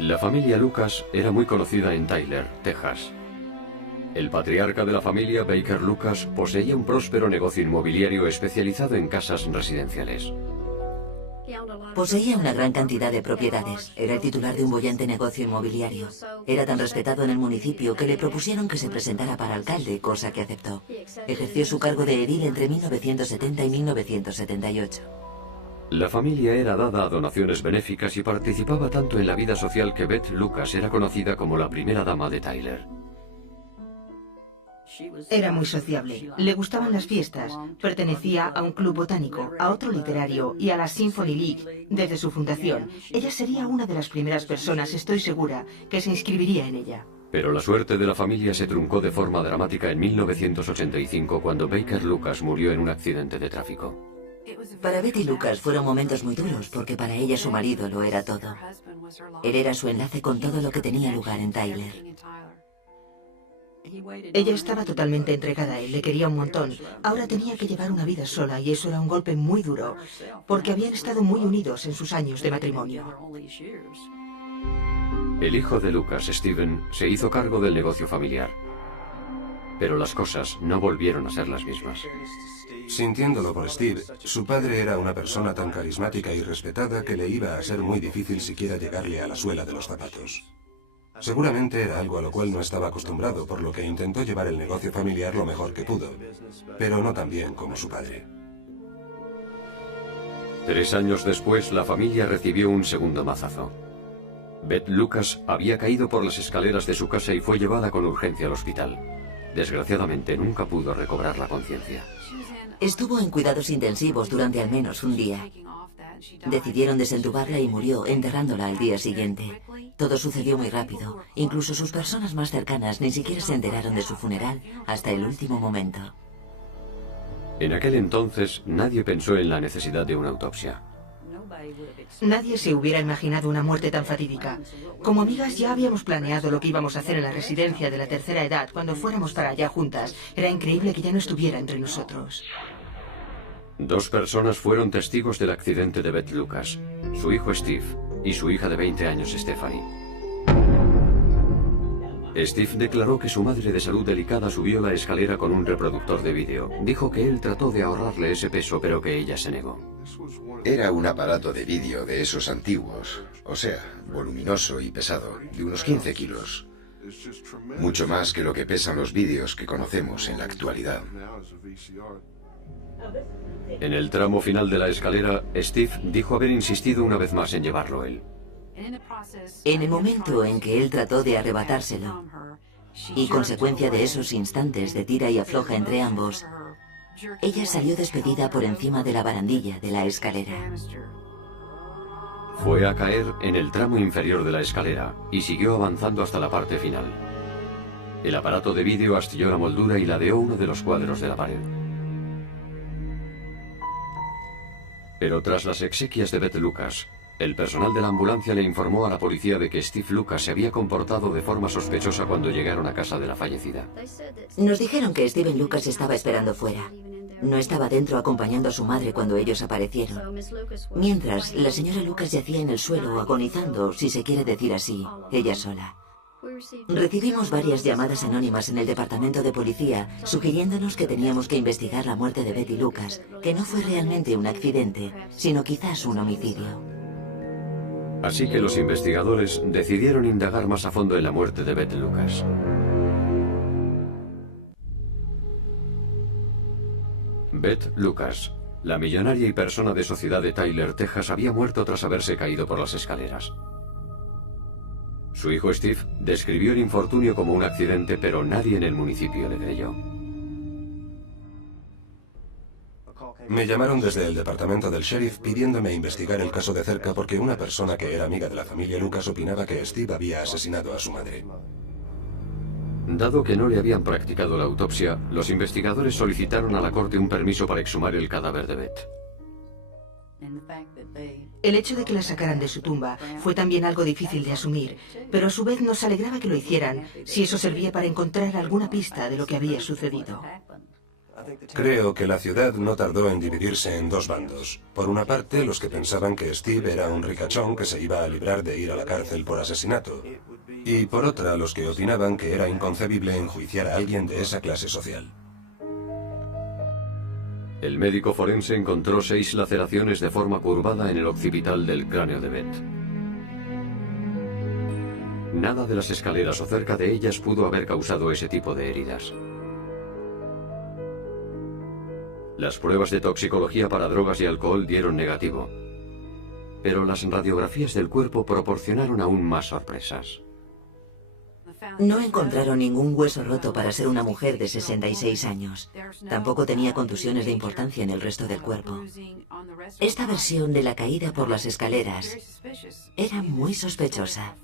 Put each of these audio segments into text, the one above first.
La familia Lucas era muy conocida en Tyler, Texas. El patriarca de la familia, Baker Lucas, poseía un próspero negocio inmobiliario especializado en casas residenciales. Poseía una gran cantidad de propiedades. Era el titular de un boyante negocio inmobiliario. Era tan respetado en el municipio que le propusieron que se presentara para alcalde, cosa que aceptó. Ejerció su cargo de edil entre 1970 y 1978. La familia era dada a donaciones benéficas y participaba tanto en la vida social que Beth Lucas era conocida como la primera dama de Tyler. Era muy sociable, le gustaban las fiestas, pertenecía a un club botánico, a otro literario y a la Symphony League desde su fundación. Ella sería una de las primeras personas, estoy segura, que se inscribiría en ella. Pero la suerte de la familia se truncó de forma dramática en 1985 cuando Baker Lucas murió en un accidente de tráfico. Para Betty Lucas fueron momentos muy duros porque para ella su marido lo era todo. Él era su enlace con todo lo que tenía lugar en Tyler. Ella estaba totalmente entregada a él, le quería un montón. Ahora tenía que llevar una vida sola y eso era un golpe muy duro, porque habían estado muy unidos en sus años de matrimonio. El hijo de Lucas, Steven, se hizo cargo del negocio familiar. Pero las cosas no volvieron a ser las mismas. Sintiéndolo por Steve, su padre era una persona tan carismática y respetada que le iba a ser muy difícil siquiera llegarle a la suela de los zapatos. Seguramente era algo a lo cual no estaba acostumbrado, por lo que intentó llevar el negocio familiar lo mejor que pudo, pero no tan bien como su padre. 3 años después, la familia recibió un segundo mazazo. Beth Lucas había caído por las escaleras de su casa y fue llevada con urgencia al hospital. Desgraciadamente, nunca pudo recobrar la conciencia. Estuvo en cuidados intensivos durante al menos un día. Decidieron desentubarla y murió, enterrándola al día siguiente. Todo sucedió muy rápido. Incluso sus personas más cercanas ni siquiera se enteraron de su funeral hasta el último momento. En aquel entonces, nadie pensó en la necesidad de una autopsia. Nadie se hubiera imaginado una muerte tan fatídica. Como amigas ya habíamos planeado lo que íbamos a hacer en la residencia de la tercera edad cuando fuéramos para allá juntas. Era increíble que ya no estuviera entre nosotros. 2 personas fueron testigos del accidente de Beth Lucas, su hijo Steve y su hija de 20 años, Stephanie. Steve declaró que su madre de salud delicada subió la escalera con un reproductor de vídeo. Dijo que él trató de ahorrarle ese peso, pero que ella se negó. Era un aparato de vídeo de esos antiguos, o sea, voluminoso y pesado, de unos 15 kilos. Mucho más que lo que pesan los vídeos que conocemos en la actualidad. En el tramo final de la escalera, Steve dijo haber insistido una vez más en llevarlo él. En el momento en que él trató de arrebatárselo, y consecuencia de esos instantes de tira y afloja entre ambos, ella salió despedida por encima de la barandilla de la escalera. Fue a caer en el tramo inferior de la escalera y siguió avanzando hasta la parte final. El aparato de vídeo astilló la moldura y ladeó uno de los cuadros de la pared. Pero tras las exequias de Beth Lucas, el personal de la ambulancia le informó a la policía de que Steve Lucas se había comportado de forma sospechosa cuando llegaron a casa de la fallecida. Nos dijeron que Steven Lucas estaba esperando fuera. No estaba dentro acompañando a su madre cuando ellos aparecieron. Mientras, la señora Lucas yacía en el suelo agonizando, si se quiere decir así, ella sola. Recibimos varias llamadas anónimas en el departamento de policía sugiriéndonos que teníamos que investigar la muerte de Betty Lucas, que no fue realmente un accidente, sino quizás un homicidio. Así que los investigadores decidieron indagar más a fondo en la muerte de Beth Lucas. Beth Lucas, la millonaria y persona de sociedad de Tyler, Texas, había muerto tras haberse caído por las escaleras. Su hijo Steve describió el infortunio como un accidente, pero nadie en el municipio le creyó. Me llamaron desde el departamento del sheriff pidiéndome investigar el caso de cerca porque una persona que era amiga de la familia Lucas opinaba que Steve había asesinado a su madre. Dado que no le habían practicado la autopsia, los investigadores solicitaron a la corte un permiso para exhumar el cadáver de Beth. El hecho de que la sacaran de su tumba fue también algo difícil de asumir, pero a su vez nos alegraba que lo hicieran, si eso servía para encontrar alguna pista de lo que había sucedido. Creo que la ciudad no tardó en dividirse en dos bandos. Por una parte, los que pensaban que Steve era un ricachón que se iba a librar de ir a la cárcel por asesinato. Y por otra, los que opinaban que era inconcebible enjuiciar a alguien de esa clase social. El médico forense encontró 6 laceraciones de forma curvada en el occipital del cráneo de Beth. Nada de las escaleras o cerca de ellas pudo haber causado ese tipo de heridas. Las pruebas de toxicología para drogas y alcohol dieron negativo, pero las radiografías del cuerpo proporcionaron aún más sorpresas. No encontraron ningún hueso roto para ser una mujer de 66 años. Tampoco tenía contusiones de importancia en el resto del cuerpo. Esta versión de la caída por las escaleras era muy sospechosa.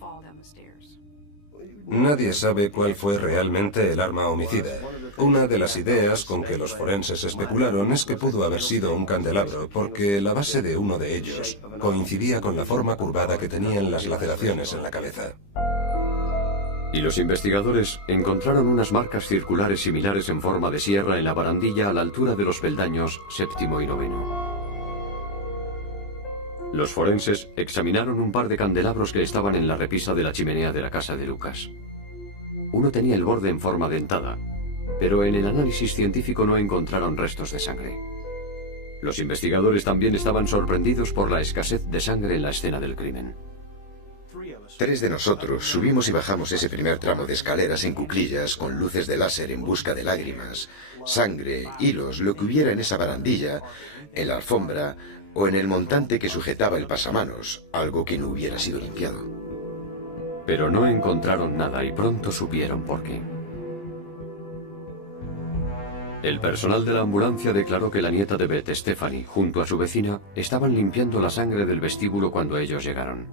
Nadie sabe cuál fue realmente el arma homicida. Una de las ideas con que los forenses especularon es que pudo haber sido un candelabro, porque la base de uno de ellos coincidía con la forma curvada que tenían las laceraciones en la cabeza. Y los investigadores encontraron unas marcas circulares similares en forma de sierra en la barandilla a la altura de los peldaños 7º y 9º. Los forenses examinaron un par de candelabros que estaban en la repisa de la chimenea de la casa de Lucas. Uno tenía el borde en forma dentada, pero en el análisis científico no encontraron restos de sangre. Los investigadores también estaban sorprendidos por la escasez de sangre en la escena del crimen. 3 de nosotros subimos y bajamos ese primer tramo de escaleras en cuclillas con luces de láser en busca de lágrimas, sangre, hilos, lo que hubiera en esa barandilla, en la alfombra o en el montante que sujetaba el pasamanos, algo que no hubiera sido limpiado. Pero no encontraron nada y pronto supieron por qué. El personal de la ambulancia declaró que la nieta de Beth, Stephanie, junto a su vecina, estaban limpiando la sangre del vestíbulo cuando ellos llegaron.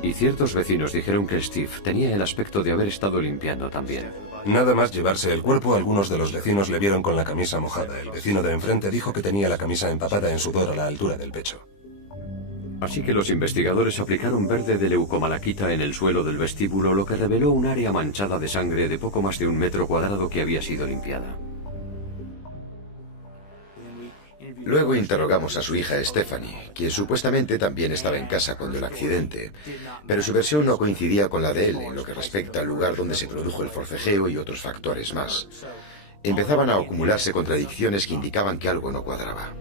Y ciertos vecinos dijeron que Steve tenía el aspecto de haber estado limpiando también. Nada más llevarse el cuerpo, algunos de los vecinos le vieron con la camisa mojada. El vecino de enfrente dijo que tenía la camisa empapada en sudor a la altura del pecho. Así que los investigadores aplicaron verde de leucomalaquita en el suelo del vestíbulo, lo que reveló un área manchada de sangre de poco más de 1 metro cuadrado que había sido limpiada. Luego interrogamos a su hija Stephanie, quien supuestamente también estaba en casa cuando el accidente, pero su versión no coincidía con la de él en lo que respecta al lugar donde se produjo el forcejeo y otros factores más. Empezaban a acumularse contradicciones que indicaban que algo no cuadraba.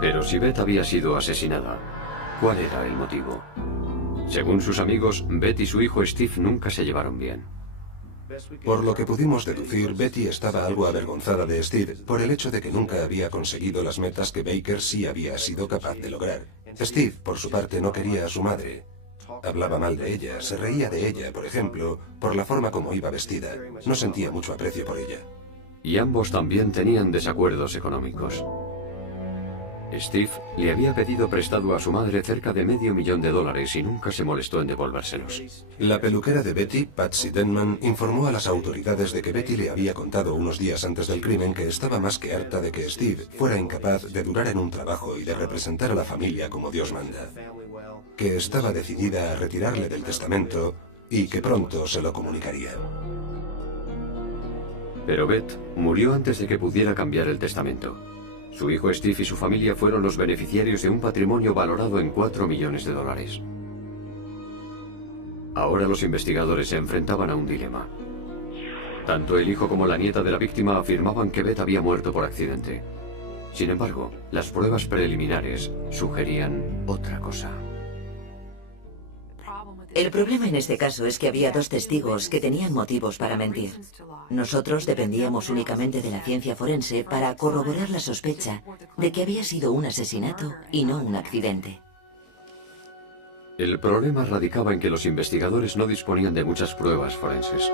Pero si Beth había sido asesinada, ¿cuál era el motivo? Según sus amigos, Beth y su hijo Steve nunca se llevaron bien. Por lo que pudimos deducir, Betty estaba algo avergonzada de Steve por el hecho de que nunca había conseguido las metas que Baker sí había sido capaz de lograr. Steve, por su parte, no quería a su madre. Hablaba mal de ella, se reía de ella, por ejemplo, por la forma como iba vestida. No sentía mucho aprecio por ella. Y ambos también tenían desacuerdos económicos. Steve le había pedido prestado a su madre cerca de $500,000 y nunca se molestó en devolvérselos. La peluquera de Betty, Patsy Denman, informó a las autoridades de que Betty le había contado unos días antes del crimen que estaba más que harta de que Steve fuera incapaz de durar en un trabajo y de representar a la familia como Dios manda. Que estaba decidida a retirarle del testamento y que pronto se lo comunicaría. Pero Beth murió antes de que pudiera cambiar el testamento. Su hijo Steve y su familia fueron los beneficiarios de un patrimonio valorado en $4 millones. Ahora los investigadores se enfrentaban a un dilema. Tanto el hijo como la nieta de la víctima afirmaban que Beth había muerto por accidente. Sin embargo, las pruebas preliminares sugerían otra cosa. El problema en este caso es que había 2 testigos que tenían motivos para mentir. Nosotros dependíamos únicamente de la ciencia forense para corroborar la sospecha de que había sido un asesinato y no un accidente. El problema radicaba en que los investigadores no disponían de muchas pruebas forenses.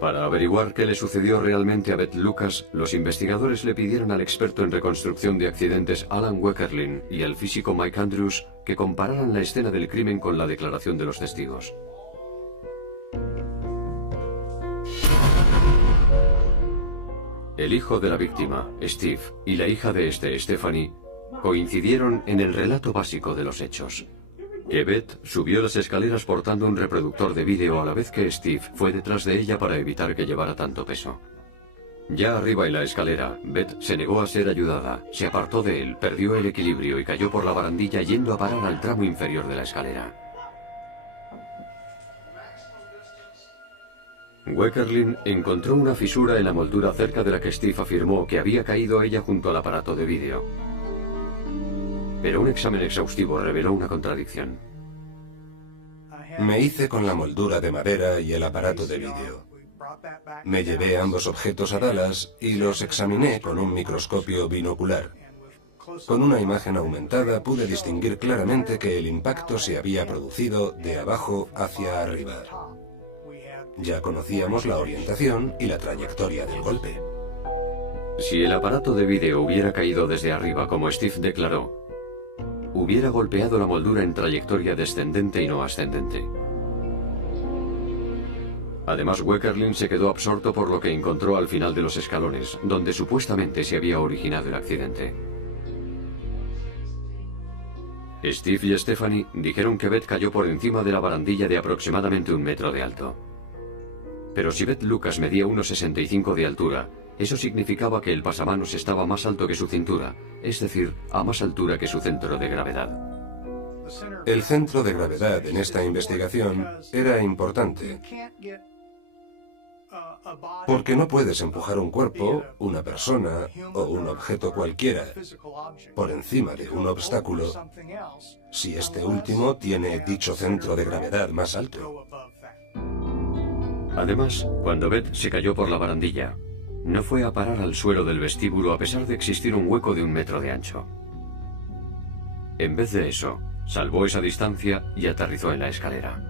Para averiguar qué le sucedió realmente a Beth Lucas, los investigadores le pidieron al experto en reconstrucción de accidentes Alan Weckerlin y al físico Mike Andrews que compararan la escena del crimen con la declaración de los testigos. El hijo de la víctima, Steve, y la hija de este, Stephanie, coincidieron en el relato básico de los hechos. que Beth subió las escaleras portando un reproductor de vídeo a la vez que Steve fue detrás de ella para evitar que llevara tanto peso. Ya arriba en la escalera, Beth se negó a ser ayudada, se apartó de él, perdió el equilibrio y cayó por la barandilla yendo a parar al tramo inferior de la escalera. Weckerlin encontró una fisura en la moldura cerca de la que Steve afirmó que había caído ella junto al aparato de vídeo. Pero un examen exhaustivo reveló una contradicción. Me hice con la moldura de madera y el aparato de vídeo. Me llevé ambos objetos a Dallas y los examiné con un microscopio binocular. Con una imagen aumentada pude distinguir claramente que el impacto se había producido de abajo hacia arriba. Ya conocíamos la orientación y la trayectoria del golpe. Si el aparato de vídeo hubiera caído desde arriba, como Steve declaró, hubiera golpeado la moldura en trayectoria descendente y no ascendente. Además, Weckerlin se quedó absorto por lo que encontró al final de los escalones, donde supuestamente se había originado el accidente. Steve y Stephanie dijeron que Beth cayó por encima de la barandilla de aproximadamente 1 metro de alto. Pero si Beth Lucas medía 1,65 de altura, eso significaba que el pasamanos estaba más alto que su cintura, es decir, a más altura que su centro de gravedad. El centro de gravedad en esta investigación era importante, porque no puedes empujar un cuerpo, una persona o un objeto cualquiera por encima de un obstáculo si este último tiene dicho centro de gravedad más alto. Además, cuando Beth se cayó por la barandilla, no fue a parar al suelo del vestíbulo a pesar de existir un hueco de 1 metro de ancho. En vez de eso, salvó esa distancia y aterrizó en la escalera.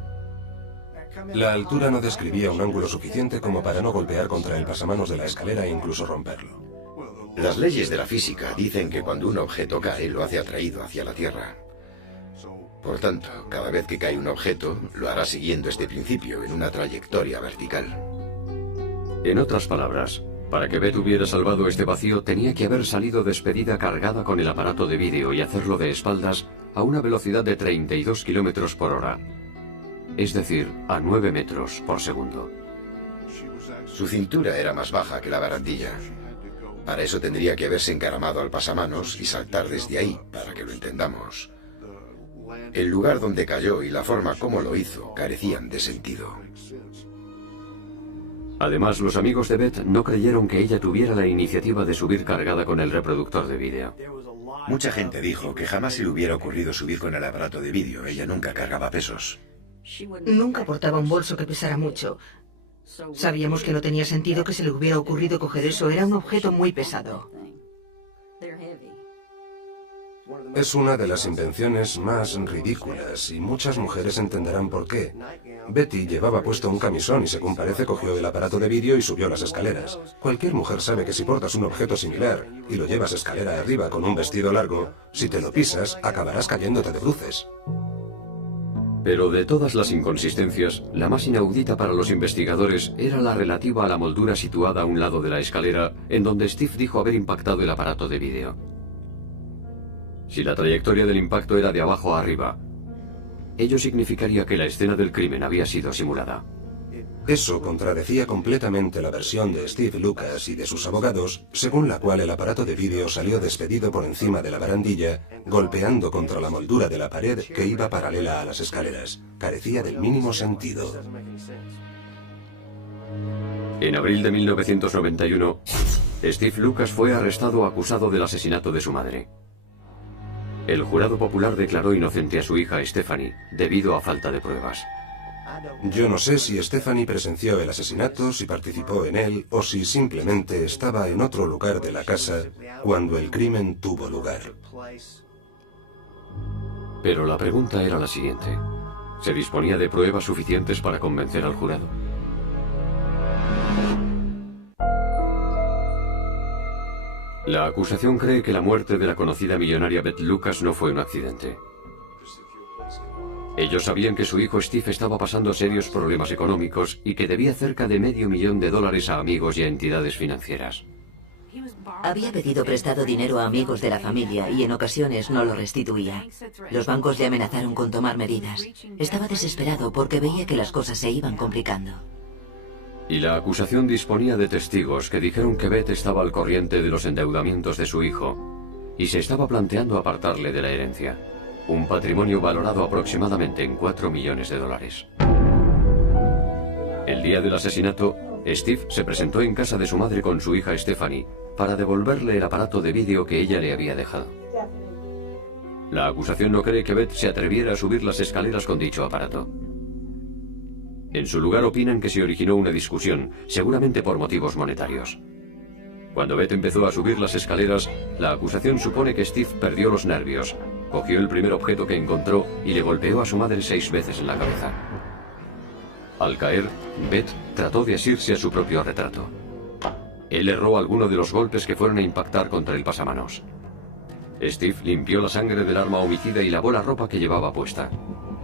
La altura no describía un ángulo suficiente como para no golpear contra el pasamanos de la escalera e incluso romperlo. Las leyes de la física dicen que cuando un objeto cae lo hace atraído hacia la Tierra. Por tanto, cada vez que cae un objeto, lo hará siguiendo este principio en una trayectoria vertical. En otras palabras, para que Beth hubiera salvado este vacío, tenía que haber salido despedida cargada con el aparato de vídeo y hacerlo de espaldas a una velocidad de 32 kilómetros por hora. Es decir, a 9 metros por segundo. Su cintura era más baja que la barandilla. Para eso tendría que haberse encaramado al pasamanos y saltar desde ahí, para que lo entendamos. El lugar donde cayó y la forma como lo hizo carecían de sentido. Además, los amigos de Beth no creyeron que ella tuviera la iniciativa de subir cargada con el reproductor de vídeo. Mucha gente dijo que jamás se le hubiera ocurrido subir con el aparato de vídeo. Ella nunca cargaba pesos. Nunca portaba un bolso que pesara mucho. Sabíamos que no tenía sentido que se le hubiera ocurrido coger eso. Era un objeto muy pesado. Es una de las invenciones más ridículas y muchas mujeres entenderán por qué. Betty llevaba puesto un camisón y según parece cogió el aparato de vídeo y subió las escaleras. Cualquier mujer sabe que si portas un objeto similar y lo llevas escalera arriba con un vestido largo, si te lo pisas, acabarás cayéndote de bruces. Pero de todas las inconsistencias, la más inaudita para los investigadores era la relativa a la moldura situada a un lado de la escalera, en donde Steve dijo haber impactado el aparato de vídeo. Si la trayectoria del impacto era de abajo a arriba, ello significaría que la escena del crimen había sido simulada. Eso contradecía completamente la versión de Steve Lucas y de sus abogados, según la cual el aparato de vídeo salió despedido por encima de la barandilla, golpeando contra la moldura de la pared que iba paralela a las escaleras. Carecía del mínimo sentido. En abril de 1991, Steve Lucas fue arrestado acusado del asesinato de su madre. El jurado popular declaró inocente a su hija Stephanie, debido a falta de pruebas. Yo no sé si Stephanie presenció el asesinato, si participó en él, o si simplemente estaba en otro lugar de la casa cuando el crimen tuvo lugar. Pero la pregunta era la siguiente. ¿Se disponía de pruebas suficientes para convencer al jurado? La acusación cree que la muerte de la conocida millonaria Beth Lucas no fue un accidente. Ellos sabían que su hijo Steve estaba pasando serios problemas económicos y que debía cerca de $500,000 a amigos y a entidades financieras. Había pedido prestado dinero a amigos de la familia y en ocasiones no lo restituía. Los bancos le amenazaron con tomar medidas. Estaba desesperado porque veía que las cosas se iban complicando. Y la acusación disponía de testigos que dijeron que Beth estaba al corriente de los endeudamientos de su hijo y se estaba planteando apartarle de la herencia, un patrimonio valorado aproximadamente en $4 millones. El día del asesinato, Steve se presentó en casa de su madre con su hija Stephanie para devolverle el aparato de vídeo que ella le había dejado. La acusación no cree que Beth se atreviera a subir las escaleras con dicho aparato. En su lugar opinan que se originó una discusión, seguramente por motivos monetarios. Cuando Beth empezó a subir las escaleras, la acusación supone que Steve perdió los nervios, cogió el primer objeto que encontró y le golpeó a su madre 6 veces en la cabeza. Al caer, Beth trató de asirse a su propio retrato. Él erró alguno de los golpes que fueron a impactar contra el pasamanos. Steve limpió la sangre del arma homicida y lavó la ropa que llevaba puesta.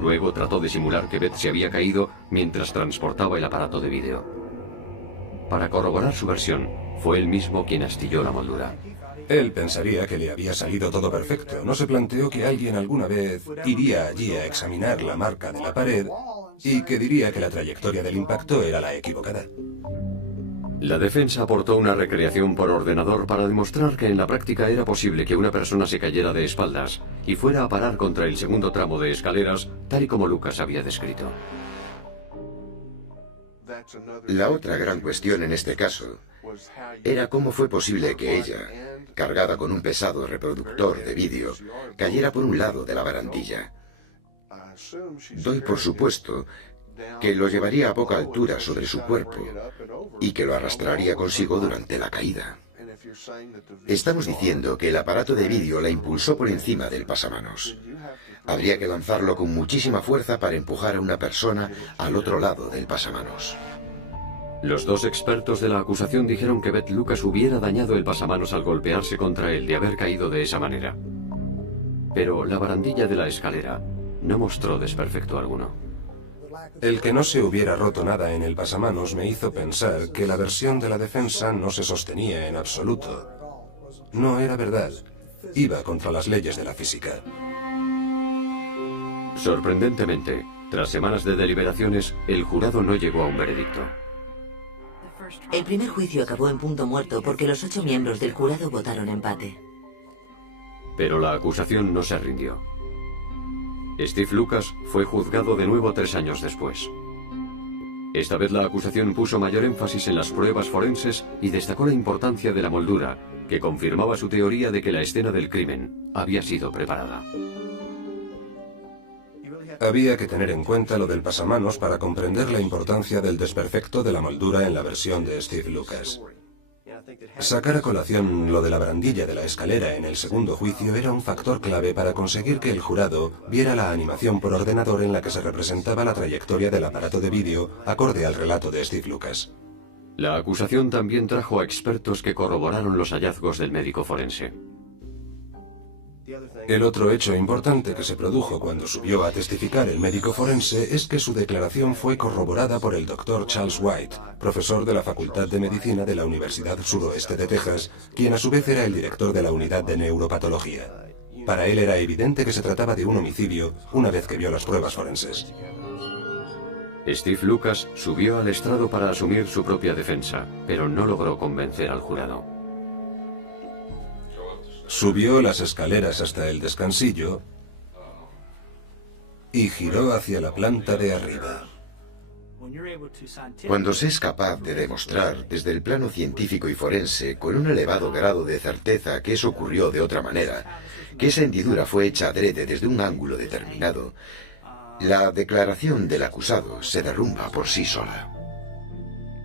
Luego trató de simular que Beth se había caído mientras transportaba el aparato de vídeo. Para corroborar su versión, fue él mismo quien astilló la moldura. Él pensaría que le había salido todo perfecto. No se planteó que alguien alguna vez iría allí a examinar la marca de la pared y que diría que la trayectoria del impacto era la equivocada. La defensa aportó una recreación por ordenador para demostrar que en la práctica era posible que una persona se cayera de espaldas y fuera a parar contra el segundo tramo de escaleras, tal y como Lucas había descrito. La otra gran cuestión en este caso era cómo fue posible que ella, cargada con un pesado reproductor de vídeo, cayera por un lado de la barandilla. Doy por supuesto que lo llevaría a poca altura sobre su cuerpo y que lo arrastraría consigo durante la caída. Estamos diciendo que el aparato de vídeo la impulsó por encima del pasamanos. Habría que lanzarlo con muchísima fuerza para empujar a una persona al otro lado del pasamanos. Los dos expertos de la acusación dijeron que Beth Lucas hubiera dañado el pasamanos al golpearse contra él de haber caído de esa manera. Pero la barandilla de la escalera no mostró desperfecto alguno. El que no se hubiera roto nada en el pasamanos me hizo pensar que la versión de la defensa no se sostenía en absoluto. No era verdad. Iba contra las leyes de la física. Sorprendentemente, tras semanas de deliberaciones, el jurado no llegó a un veredicto. El primer juicio acabó en punto muerto porque los 8 miembros del jurado votaron empate. Pero la acusación no se rindió. Steve Lucas fue juzgado de nuevo 3 años después. Esta vez la acusación puso mayor énfasis en las pruebas forenses y destacó la importancia de la moldura, que confirmaba su teoría de que la escena del crimen había sido preparada. Había que tener en cuenta lo del pasamanos para comprender la importancia del desperfecto de la moldura en la versión de Steve Lucas. Sacar a colación lo de la barandilla de la escalera en el segundo juicio era un factor clave para conseguir que el jurado viera la animación por ordenador en la que se representaba la trayectoria del aparato de vídeo acorde al relato de Steve Lucas. La acusación también trajo a expertos que corroboraron los hallazgos del médico forense. El otro hecho importante que se produjo cuando subió a testificar el médico forense es que su declaración fue corroborada por el Dr. Charles White, profesor de la Facultad de Medicina de la Universidad Suroeste de Texas, quien a su vez era el director de la unidad de neuropatología. Para él era evidente que se trataba de un homicidio una vez que vio las pruebas forenses. Steve Lucas subió al estrado para asumir su propia defensa, pero no logró convencer al jurado. Subió las escaleras hasta el descansillo y giró hacia la planta de arriba. Cuando se es capaz de demostrar desde el plano científico y forense con un elevado grado de certeza que eso ocurrió de otra manera, que esa hendidura fue hecha adrede desde un ángulo determinado, la declaración del acusado se derrumba por sí sola.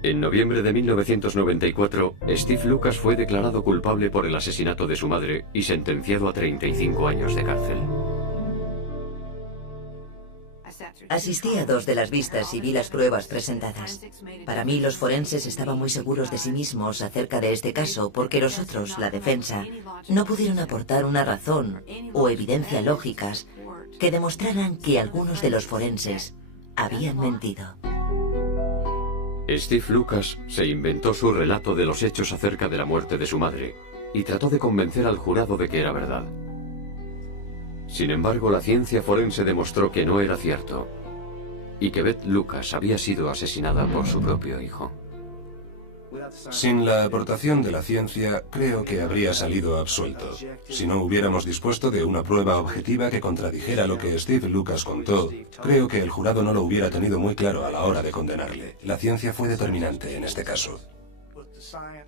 En noviembre de 1994, Steve Lucas fue declarado culpable por el asesinato de su madre y sentenciado a 35 años de cárcel. Asistí a 2 de las vistas y vi las pruebas presentadas. Para mí, los forenses estaban muy seguros de sí mismos acerca de este caso porque los otros, la defensa, no pudieron aportar una razón o evidencia lógicas que demostraran que algunos de los forenses habían mentido. Steve Lucas se inventó su relato de los hechos acerca de la muerte de su madre y trató de convencer al jurado de que era verdad. Sin embargo, la ciencia forense demostró que no era cierto y que Beth Lucas había sido asesinada por su propio hijo. Sin la aportación de la ciencia, creo que habría salido absuelto. Si no hubiéramos dispuesto de una prueba objetiva que contradijera lo que Steve Lucas contó, creo que el jurado no lo hubiera tenido muy claro a la hora de condenarle. La ciencia fue determinante en este caso.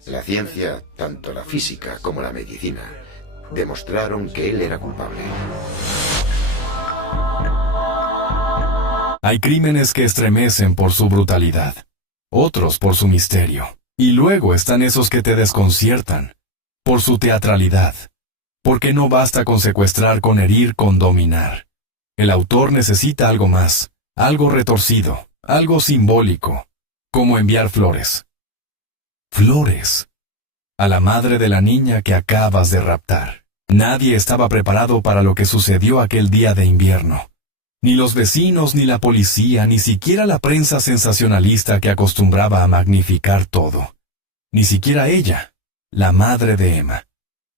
La ciencia, tanto la física como la medicina, demostraron que él era culpable. Hay crímenes que estremecen por su brutalidad, otros por su misterio. Y luego están esos que te desconciertan, por su teatralidad, porque no basta con secuestrar, con herir, con dominar. El autor necesita algo más, algo retorcido, algo simbólico, como enviar flores. Flores. A la madre de la niña que acabas de raptar. Nadie estaba preparado para lo que sucedió aquel día de invierno. Ni los vecinos, ni la policía, ni siquiera la prensa sensacionalista que acostumbraba a magnificar todo. Ni siquiera ella, la madre de Emma.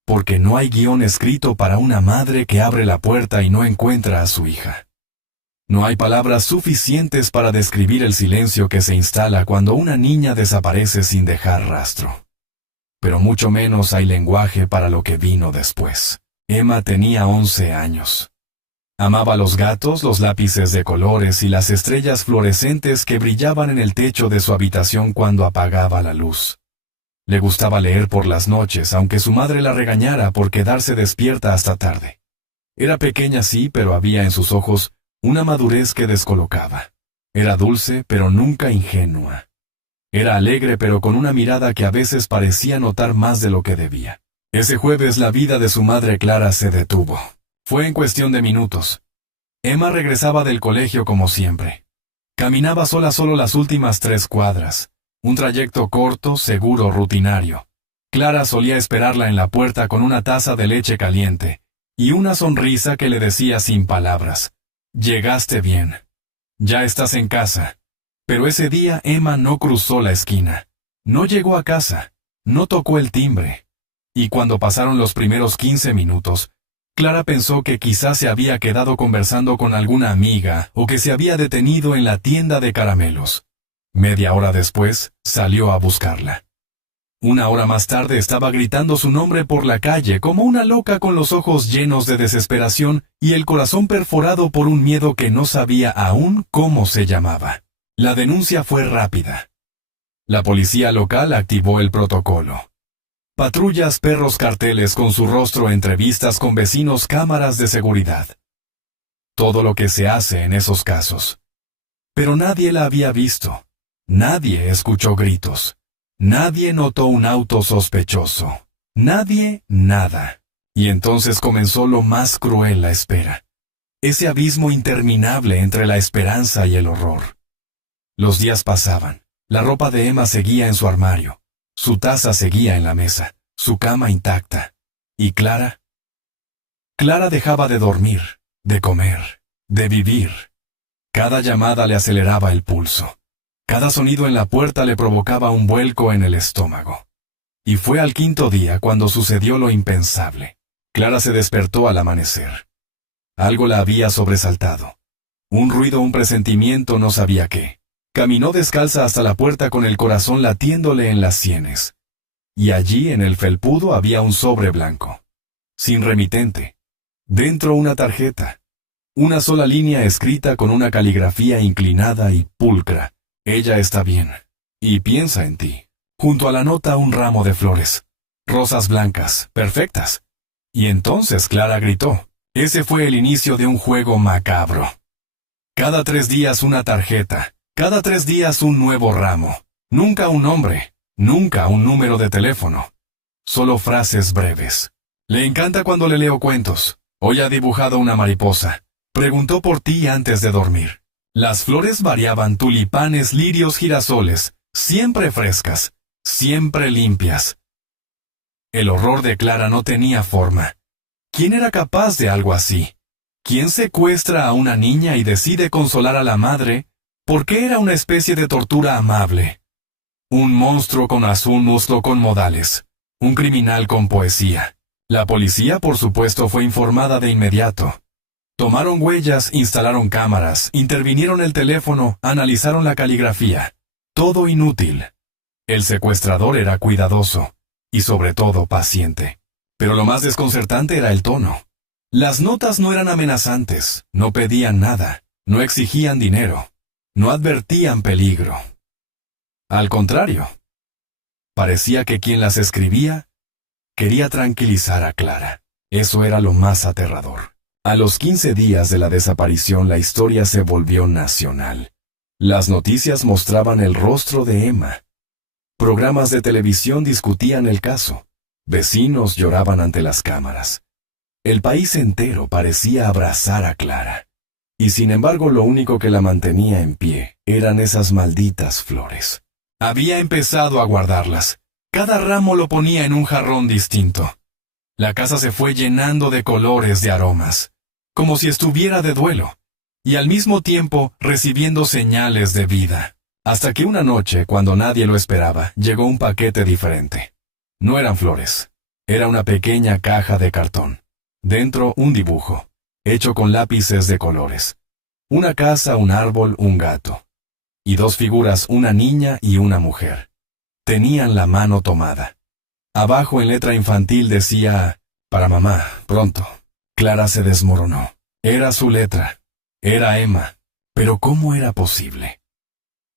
Porque no hay guión escrito para una madre que abre la puerta y no encuentra a su hija. No hay palabras suficientes para describir el silencio que se instala cuando una niña desaparece sin dejar rastro. Pero mucho menos hay lenguaje para lo que vino después. Emma tenía 11 años. Amaba los gatos, los lápices de colores y las estrellas fluorescentes que brillaban en el techo de su habitación cuando apagaba la luz. Le gustaba leer por las noches, aunque su madre la regañara por quedarse despierta hasta tarde. Era pequeña sí, pero había en sus ojos una madurez que descolocaba. Era dulce, pero nunca ingenua. Era alegre, pero con una mirada que a veces parecía notar más de lo que debía. Ese jueves la vida de su madre Clara se detuvo. Fue en cuestión de minutos. Emma regresaba del colegio como siempre. Caminaba sola solo las últimas 3 cuadras. Un trayecto corto, seguro, rutinario. Clara solía esperarla en la puerta con una taza de leche caliente y una sonrisa que le decía sin palabras: «Llegaste bien. Ya estás en casa». Pero ese día Emma no cruzó la esquina. No llegó a casa. No tocó el timbre. Y cuando pasaron los primeros 15 minutos, Clara pensó que quizás se había quedado conversando con alguna amiga o que se había detenido en la tienda de caramelos. Media hora después, salió a buscarla. Una hora más tarde estaba gritando su nombre por la calle como una loca con los ojos llenos de desesperación y el corazón perforado por un miedo que no sabía aún cómo se llamaba. La denuncia fue rápida. La policía local activó el protocolo. Patrullas, perros, carteles con su rostro, entrevistas con vecinos, cámaras de seguridad. Todo lo que se hace en esos casos. Pero nadie la había visto. Nadie escuchó gritos. Nadie notó un auto sospechoso. Nadie, nada. Y entonces comenzó lo más cruel, la espera. Ese abismo interminable entre la esperanza y el horror. Los días pasaban. La ropa de Emma seguía en su armario. Su taza seguía en la mesa, su cama intacta. ¿Y Clara? Clara dejaba de dormir, de comer, de vivir. Cada llamada le aceleraba el pulso. Cada sonido en la puerta le provocaba un vuelco en el estómago. Y fue al 5.º día cuando sucedió lo impensable. Clara se despertó al amanecer. Algo la había sobresaltado. Un ruido, un presentimiento, no sabía qué. Caminó descalza hasta la puerta con el corazón latiéndole en las sienes. Y allí, en el felpudo, había un sobre blanco. Sin remitente. Dentro una tarjeta. Una sola línea escrita con una caligrafía inclinada y pulcra. Ella está bien. Y piensa en ti. Junto a la nota un ramo de flores. Rosas blancas, perfectas. Y entonces Clara gritó. Ese fue el inicio de un juego macabro. Cada 3 días una tarjeta. Cada 3 días un nuevo ramo. Nunca un nombre. Nunca un número de teléfono. Solo frases breves. Le encanta cuando le leo cuentos. Hoy ha dibujado una mariposa. Preguntó por ti antes de dormir. Las flores variaban: tulipanes, lirios, girasoles. Siempre frescas. Siempre limpias. El horror de Clara no tenía forma. ¿Quién era capaz de algo así? ¿Quién secuestra a una niña y decide consolar a la madre? Porque era una especie de tortura amable, Un monstruo con un muslo con modales. Un criminal con poesía. La policía, por supuesto, fue informada de inmediato. Tomaron huellas, instalaron cámaras, intervinieron el teléfono, analizaron la caligrafía. Todo inútil. El secuestrador era cuidadoso y sobre todo paciente. Pero lo más desconcertante era el tono. Las notas no eran amenazantes, no pedían nada, no exigían dinero, no advertían peligro. Al contrario, parecía que quien las escribía quería tranquilizar a Clara. Eso era lo más aterrador. A los 15 días de la desaparición, la historia se volvió nacional. Las noticias mostraban el rostro de Emma. Programas de televisión discutían el caso. Vecinos lloraban ante las cámaras. El país entero parecía abrazar a Clara. Y sin embargo, lo único que la mantenía en pie eran esas malditas flores. Había empezado a guardarlas. Cada ramo lo ponía en un jarrón distinto. La casa se fue llenando de colores, de aromas, como si estuviera de duelo, y al mismo tiempo recibiendo señales de vida. Hasta que una noche, cuando nadie lo esperaba, llegó un paquete diferente. No eran flores, era una pequeña caja de cartón. Dentro un dibujo, hecho con lápices de colores. Una casa, un árbol, un gato. Y dos figuras, una niña y una mujer. Tenían la mano tomada. Abajo en letra infantil decía, para mamá, pronto. Clara se desmoronó. Era su letra. Era Emma. Pero ¿cómo era posible?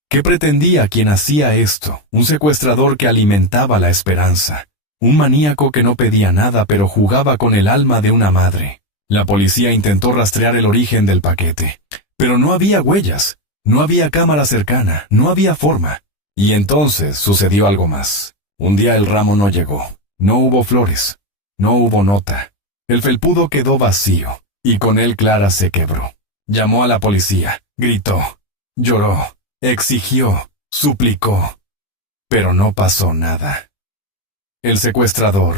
¿Qué pretendía quien hacía esto? Un secuestrador que alimentaba la esperanza. Un maníaco que no pedía nada pero jugaba con el alma de una madre. La policía intentó rastrear el origen del paquete. Pero no había huellas. No había cámara cercana. No había forma. Y entonces sucedió algo más. Un día el ramo no llegó. No hubo flores. No hubo nota. El felpudo quedó vacío. Y con él Clara se quebró. Llamó a la policía. Gritó. Lloró. Exigió. Suplicó. Pero no pasó nada. El secuestrador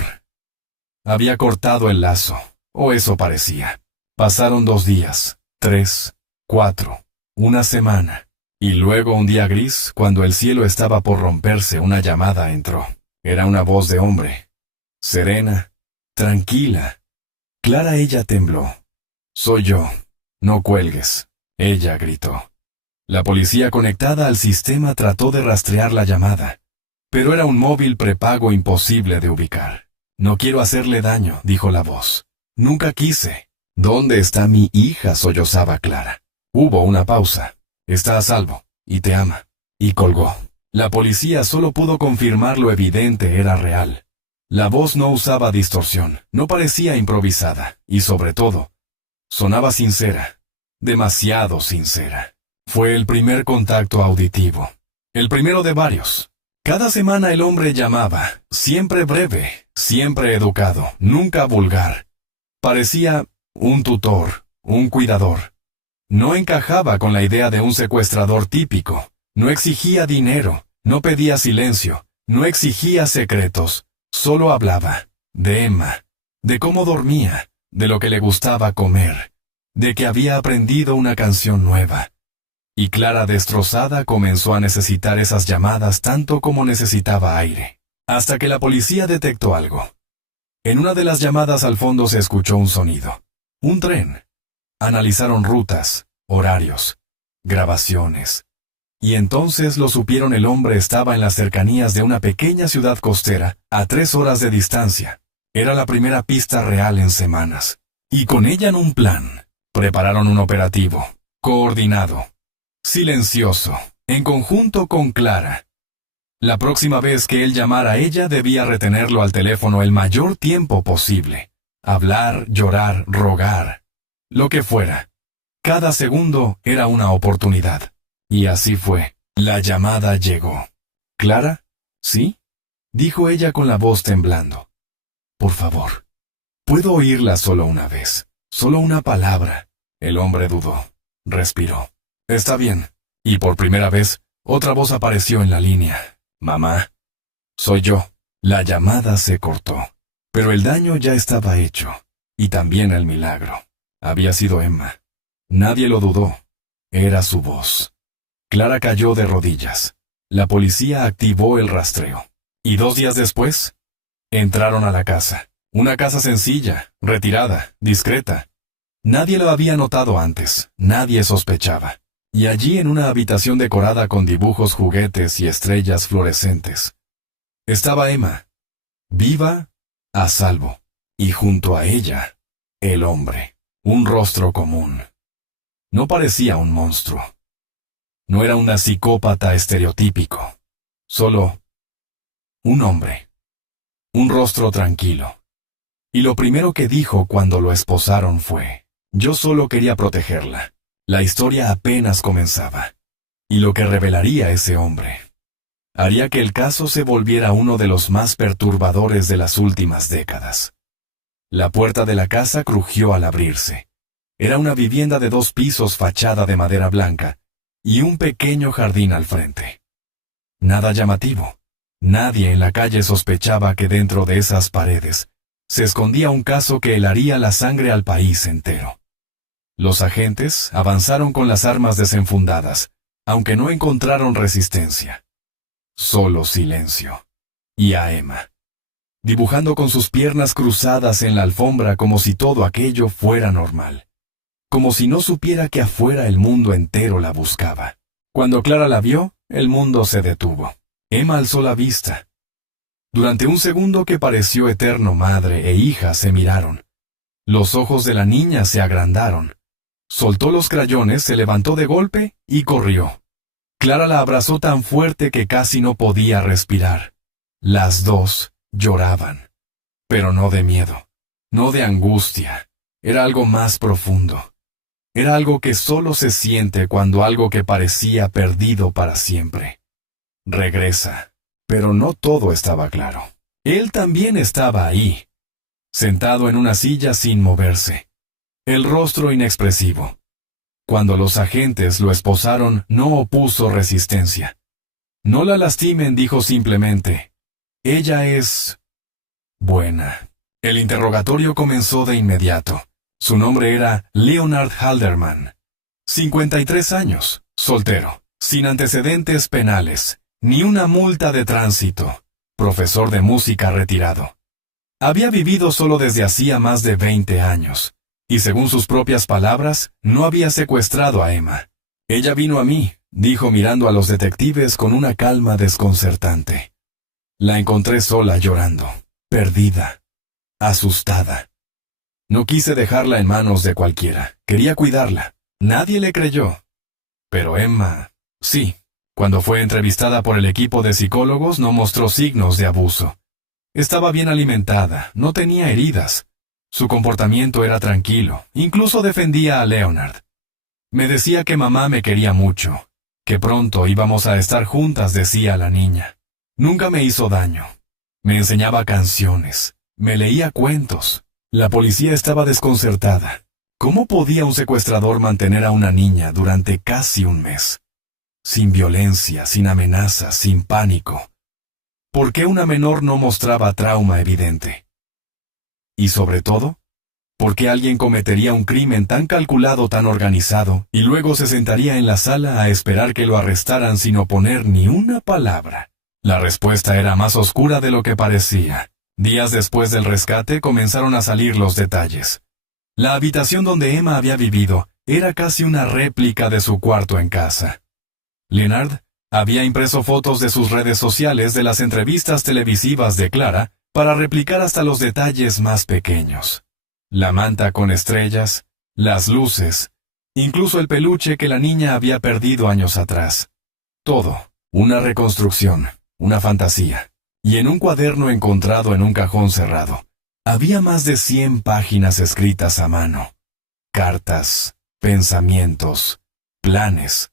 había cortado el lazo, o eso parecía. Pasaron 2 días, 3, 4, una semana, y luego un día gris, cuando el cielo estaba por romperse, una llamada entró. Era una voz de hombre, serena, tranquila. Clara, ella tembló. Soy yo, no cuelgues, ella gritó. La policía conectada al sistema trató de rastrear la llamada. Pero era un móvil prepago imposible de ubicar. No quiero hacerle daño, dijo la voz. Nunca quise. ¿Dónde está mi hija?, sollozaba Clara. Hubo una pausa. Está a salvo, y te ama. Y colgó. La policía solo pudo confirmar lo evidente era real. La voz no usaba distorsión, no parecía improvisada, y sobre todo, sonaba sincera. Demasiado sincera. Fue el primer contacto auditivo. El primero de varios. Cada semana el hombre llamaba, siempre breve, siempre educado, nunca vulgar. Parecía un tutor, un cuidador. No encajaba con la idea de un secuestrador típico. No exigía dinero, no pedía silencio, no exigía secretos. Solo hablaba de Emma, de cómo dormía, de lo que le gustaba comer, de que había aprendido una canción nueva. Y Clara, destrozada, comenzó a necesitar esas llamadas tanto como necesitaba aire. Hasta que la policía detectó algo. En una de las llamadas al fondo se escuchó un sonido. Un tren. Analizaron rutas, horarios, grabaciones. Y entonces lo supieron, el hombre estaba en las cercanías de una pequeña ciudad costera, a 3 horas de distancia. Era la primera pista real en semanas. Y con ella en un plan. Prepararon un operativo, coordinado. Silencioso, en conjunto con Clara. La próxima vez que él llamara a ella debía retenerlo al teléfono el mayor tiempo posible. Hablar, llorar, rogar. Lo que fuera. Cada segundo era una oportunidad. Y así fue. La llamada llegó. ¿Clara? ¿Sí? Dijo ella con la voz temblando. Por favor. ¿Puedo oírla solo una vez? Solo una palabra. El hombre dudó. Respiró. Está bien. Y por primera vez, otra voz apareció en la línea. Mamá. Soy yo. La llamada se cortó. Pero el daño ya estaba hecho. Y también el milagro. Había sido Emma. Nadie lo dudó. Era su voz. Clara cayó de rodillas. La policía activó el rastreo. Y 2 días después, entraron a la casa. Una casa sencilla, retirada, discreta. Nadie lo había notado antes, nadie sospechaba. Y allí en una habitación decorada con dibujos, juguetes y estrellas fluorescentes, estaba Emma, viva, a salvo, y junto a ella, el hombre, un rostro común. No parecía un monstruo. No era una psicópata estereotípico, solo un hombre, un rostro tranquilo. Y lo primero que dijo cuando lo esposaron fue: yo solo quería protegerla. La historia apenas comenzaba. Y lo que revelaría ese hombre haría que el caso se volviera uno de los más perturbadores de las últimas décadas. La puerta de la casa crujió al abrirse. Era una vivienda de 2 pisos, fachada de madera blanca, y un pequeño jardín al frente. Nada llamativo. Nadie en la calle sospechaba que dentro de esas paredes se escondía un caso que helaría la sangre al país entero. Los agentes avanzaron con las armas desenfundadas, aunque no encontraron resistencia. Solo silencio. Y a Emma, dibujando con sus piernas cruzadas en la alfombra como si todo aquello fuera normal. Como si no supiera que afuera el mundo entero la buscaba. Cuando Clara la vio, el mundo se detuvo. Emma alzó la vista. Durante un segundo que pareció eterno, madre e hija se miraron. Los ojos de la niña se agrandaron. Soltó los crayones, se levantó de golpe y corrió. Clara la abrazó tan fuerte que casi no podía respirar. Las dos lloraban. Pero no de miedo, no de angustia. Era algo más profundo. Era algo que solo se siente cuando algo que parecía perdido para siempre regresa. Pero no todo estaba claro. Él también estaba ahí, sentado en una silla sin moverse, el rostro inexpresivo. Cuando los agentes lo esposaron, no opuso resistencia. No la lastimen, dijo simplemente. Ella es buena. El interrogatorio comenzó de inmediato. Su nombre era Leonard Halderman. 53 años, soltero, sin antecedentes penales, ni una multa de tránsito, profesor de música retirado. Había vivido solo desde hacía más de 20 años. Y según sus propias palabras, no había secuestrado a Emma. Ella vino a mí, dijo mirando a los detectives con una calma desconcertante. La encontré sola llorando, perdida, asustada. No quise dejarla en manos de cualquiera, quería cuidarla. Nadie le creyó. Pero Emma, sí, cuando fue entrevistada por el equipo de psicólogos no mostró signos de abuso. Estaba bien alimentada, no tenía heridas. Su comportamiento era tranquilo, incluso defendía a Leonard. Me decía que mamá me quería mucho, que pronto íbamos a estar juntas, decía la niña. Nunca me hizo daño. Me enseñaba canciones, me leía cuentos. La policía estaba desconcertada. ¿Cómo podía un secuestrador mantener a una niña durante casi un mes? Sin violencia, sin amenazas, sin pánico. ¿Por qué una menor no mostraba trauma evidente? Y sobre todo, ¿por qué alguien cometería un crimen tan calculado, tan organizado, y luego se sentaría en la sala a esperar que lo arrestaran sin oponer ni una palabra? La respuesta era más oscura de lo que parecía. Días después del rescate comenzaron a salir los detalles. La habitación donde Emma había vivido era casi una réplica de su cuarto en casa. Leonard había impreso fotos de sus redes sociales de las entrevistas televisivas de Clara para replicar hasta los detalles más pequeños. La manta con estrellas, las luces, incluso el peluche que la niña había perdido años atrás. Todo, una reconstrucción, una fantasía. Y en un cuaderno encontrado en un cajón cerrado, había más de 100 páginas escritas a mano. Cartas, pensamientos, planes,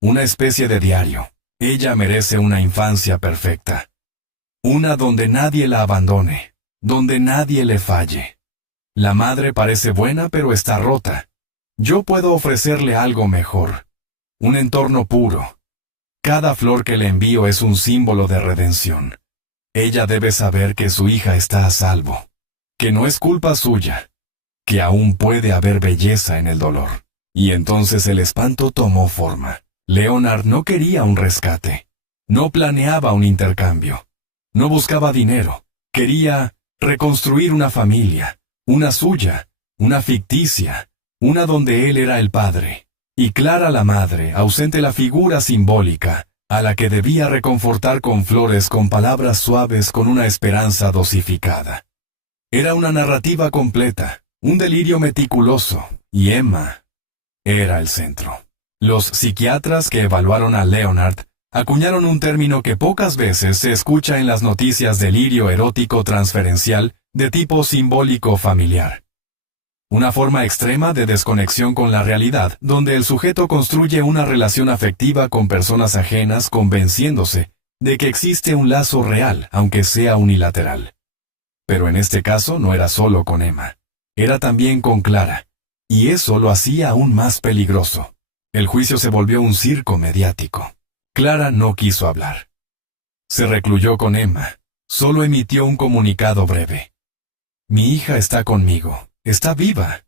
una especie de diario. Ella merece una infancia perfecta. Una donde nadie la abandone, donde nadie le falle. La madre parece buena pero está rota. Yo puedo ofrecerle algo mejor. Un entorno puro. Cada flor que le envío es un símbolo de redención. Ella debe saber que su hija está a salvo, que no es culpa suya, que aún puede haber belleza en el dolor. Y entonces el espanto tomó forma. Leonard no quería un rescate. No planeaba un intercambio. No buscaba dinero. Quería reconstruir una familia, una suya, una ficticia, una donde él era el padre, y Clara la madre, ausente la figura simbólica, a la que debía reconfortar con flores, con palabras suaves, con una esperanza dosificada. Era una narrativa completa, un delirio meticuloso, y Emma era el centro. Los psiquiatras que evaluaron a Leonard acuñaron un término que pocas veces se escucha en las noticias: delirio erótico transferencial de tipo simbólico familiar. Una forma extrema de desconexión con la realidad, donde el sujeto construye una relación afectiva con personas ajenas convenciéndose de que existe un lazo real, aunque sea unilateral. Pero en este caso no era solo con Emma, era también con Clara, y eso lo hacía aún más peligroso. El juicio se volvió un circo mediático. Clara no quiso hablar. Se recluyó con Emma, solo emitió un comunicado breve. Mi hija está conmigo. Está viva.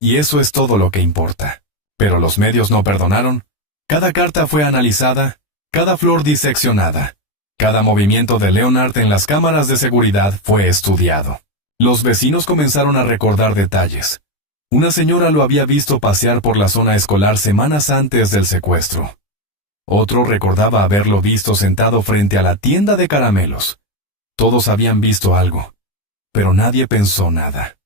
Y eso es todo lo que importa. Pero los medios no perdonaron. Cada carta fue analizada, cada flor diseccionada. Cada movimiento de Leonard en las cámaras de seguridad fue estudiado. Los vecinos comenzaron a recordar detalles. Una señora lo había visto pasear por la zona escolar semanas antes del secuestro. Otro recordaba haberlo visto sentado frente a la tienda de caramelos. Todos habían visto algo, pero nadie pensó nada.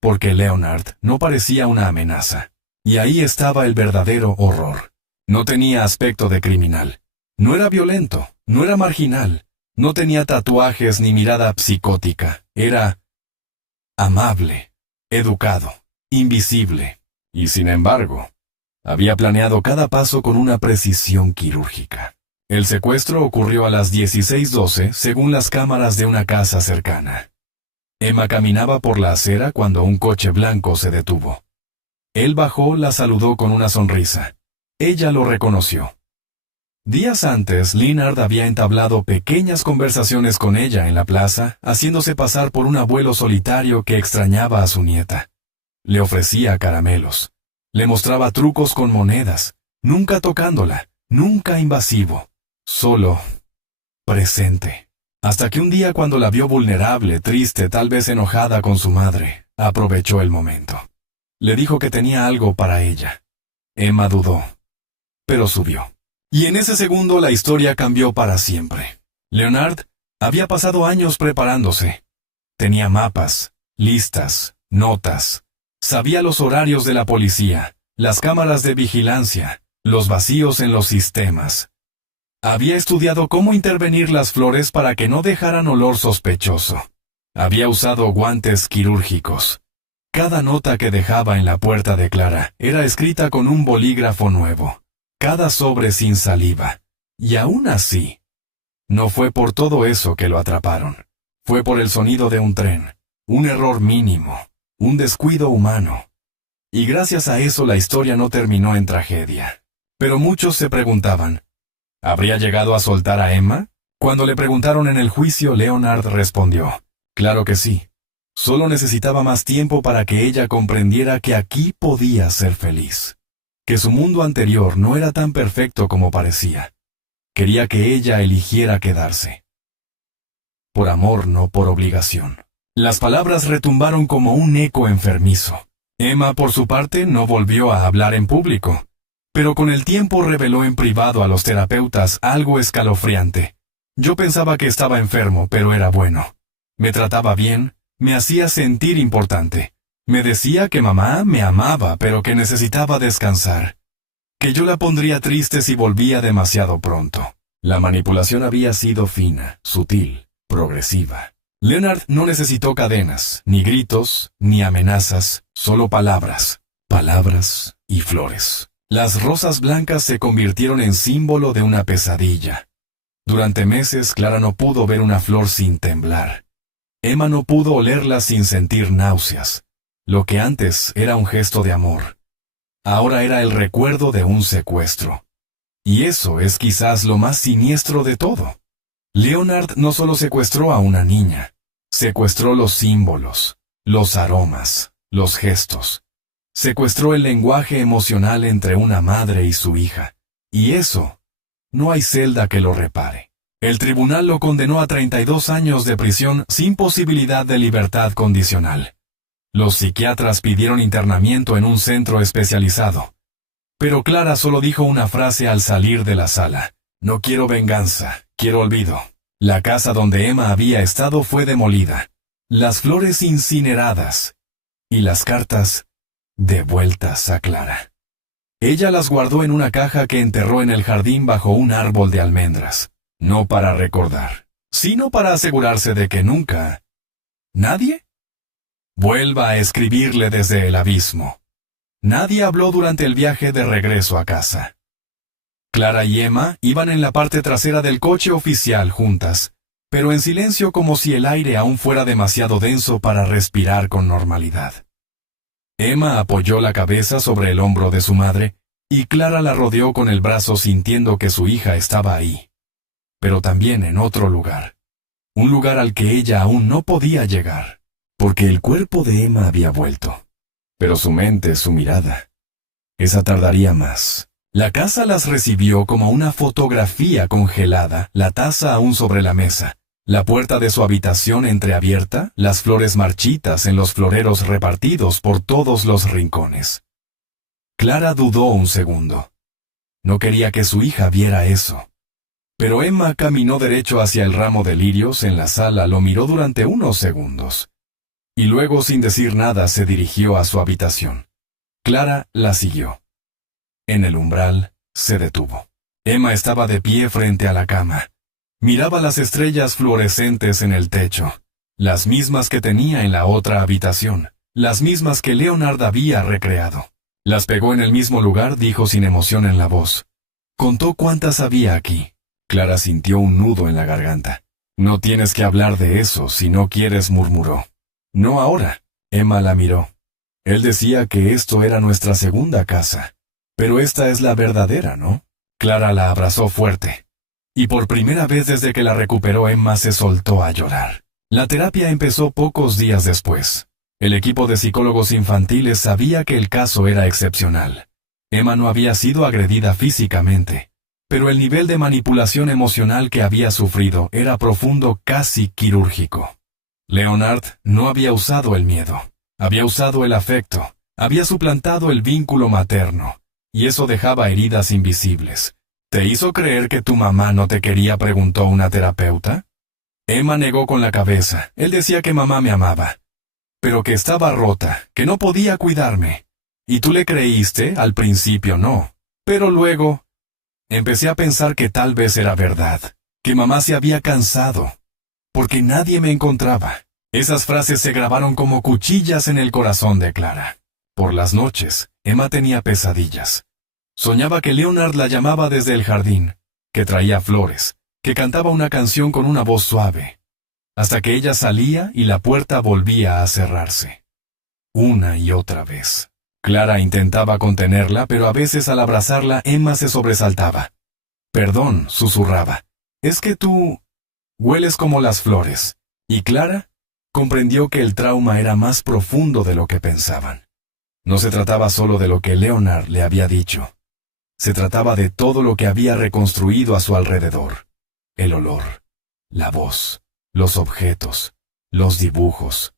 Porque Leonard no parecía una amenaza. Y ahí estaba el verdadero horror. No tenía aspecto de criminal. No era violento, no era marginal. No tenía tatuajes ni mirada psicótica. Era amable, educado, invisible. Y sin embargo, había planeado cada paso con una precisión quirúrgica. El secuestro ocurrió a las 16:12 según las cámaras de una casa cercana. Emma caminaba por la acera cuando un coche blanco se detuvo. Él bajó, la saludó con una sonrisa. Ella lo reconoció. Días antes, Leonard había entablado pequeñas conversaciones con ella en la plaza, haciéndose pasar por un abuelo solitario que extrañaba a su nieta. Le ofrecía caramelos. Le mostraba trucos con monedas, nunca tocándola, nunca invasivo, solo presente. Hasta que un día, cuando la vio vulnerable, triste, tal vez enojada con su madre, aprovechó el momento. Le dijo que tenía algo para ella. Emma dudó, pero subió. Y en ese segundo la historia cambió para siempre. Leonard había pasado años preparándose. Tenía mapas, listas, notas. Sabía los horarios de la policía, las cámaras de vigilancia, los vacíos en los sistemas. Había estudiado cómo intervenir las flores para que no dejaran olor sospechoso. Había usado guantes quirúrgicos. Cada nota que dejaba en la puerta de Clara era escrita con un bolígrafo nuevo. Cada sobre sin saliva. Y aún así, no fue por todo eso que lo atraparon. Fue por el sonido de un tren, un error mínimo, un descuido humano. Y gracias a eso la historia no terminó en tragedia. Pero muchos se preguntaban, ¿habría llegado a soltar a Emma? Cuando le preguntaron en el juicio, Leonard respondió, claro que sí. Solo necesitaba más tiempo para que ella comprendiera que aquí podía ser feliz. Que su mundo anterior no era tan perfecto como parecía. Quería que ella eligiera quedarse. Por amor, no por obligación. Las palabras retumbaron como un eco enfermizo. Emma, por su parte, no volvió a hablar en público. Pero con el tiempo reveló en privado a los terapeutas algo escalofriante. Yo pensaba que estaba enfermo, pero era bueno. Me trataba bien, me hacía sentir importante. Me decía que mamá me amaba, pero que necesitaba descansar. Que yo la pondría triste si volvía demasiado pronto. La manipulación había sido fina, sutil, progresiva. Leonard no necesitó cadenas, ni gritos, ni amenazas, solo palabras. Palabras y flores. Las rosas blancas se convirtieron en símbolo de una pesadilla. Durante meses, Clara no pudo ver una flor sin temblar. Emma no pudo olerla sin sentir náuseas. Lo que antes era un gesto de amor, ahora era el recuerdo de un secuestro. Y eso es quizás lo más siniestro de todo. Leonard no solo secuestró a una niña, secuestró los símbolos, los aromas, los gestos. Secuestró el lenguaje emocional entre una madre y su hija. Y eso no hay celda que lo repare. El tribunal lo condenó a 32 años de prisión sin posibilidad de libertad condicional. Los psiquiatras pidieron internamiento en un centro especializado. Pero Clara solo dijo una frase al salir de la sala. No quiero venganza, quiero olvido. La casa donde Emma había estado fue demolida, las flores incineradas y las cartas devueltas a Clara. Ella las guardó en una caja que enterró en el jardín bajo un árbol de almendras, no para recordar, sino para asegurarse de que nunca nadie vuelva a escribirle desde el abismo. Nadie habló durante el viaje de regreso a casa. Clara y Emma iban en la parte trasera del coche oficial juntas, pero en silencio como si el aire aún fuera demasiado denso para respirar con normalidad. Emma apoyó la cabeza sobre el hombro de su madre, y Clara la rodeó con el brazo sintiendo que su hija estaba ahí, pero también en otro lugar, un lugar al que ella aún no podía llegar, porque el cuerpo de Emma había vuelto, pero su mente, su mirada, esa tardaría más. La casa las recibió como una fotografía congelada, la taza aún sobre la mesa, la puerta de su habitación entreabierta, las flores marchitas en los floreros repartidos por todos los rincones. Clara dudó un segundo. No quería que su hija viera eso. Pero Emma caminó derecho hacia el ramo de lirios en la sala, lo miró durante unos segundos. Y luego, sin decir nada, se dirigió a su habitación. Clara la siguió. En el umbral, se detuvo. Emma estaba de pie frente a la cama. Miraba las estrellas fluorescentes en el techo, las mismas que tenía en la otra habitación, las mismas que Leonard había recreado. Las pegó en el mismo lugar, dijo sin emoción en la voz. Contó cuántas había aquí. Clara sintió un nudo en la garganta. No tienes que hablar de eso si no quieres, murmuró. No ahora. Emma la miró. Él decía que esto era nuestra segunda casa. Pero esta es la verdadera, ¿no? Clara la abrazó fuerte. Y por primera vez desde que la recuperó, Emma se soltó a llorar. La terapia empezó pocos días después. El equipo de psicólogos infantiles sabía que el caso era excepcional. Emma no había sido agredida físicamente, pero el nivel de manipulación emocional que había sufrido era profundo, casi quirúrgico. Leonard no había usado el miedo, había usado el afecto, había suplantado el vínculo materno. Y eso dejaba heridas invisibles. ¿Te hizo creer que tu mamá no te quería?, preguntó una terapeuta. Emma negó con la cabeza. Él decía que mamá me amaba, pero que estaba rota, que no podía cuidarme. ¿Y tú le creíste? Al principio no. Pero luego empecé a pensar que tal vez era verdad, que mamá se había cansado, porque nadie me encontraba. Esas frases se grabaron como cuchillas en el corazón de Clara. Por las noches, Emma tenía pesadillas. Soñaba que Leonard la llamaba desde el jardín, que traía flores, que cantaba una canción con una voz suave, hasta que ella salía y la puerta volvía a cerrarse. Una y otra vez. Clara intentaba contenerla, pero a veces al abrazarla Emma se sobresaltaba. Perdón, susurraba. Es que tú hueles como las flores. Y Clara comprendió que el trauma era más profundo de lo que pensaban. No se trataba solo de lo que Leonard le había dicho. Se trataba de todo lo que había reconstruido a su alrededor. El olor, la voz, los objetos, los dibujos.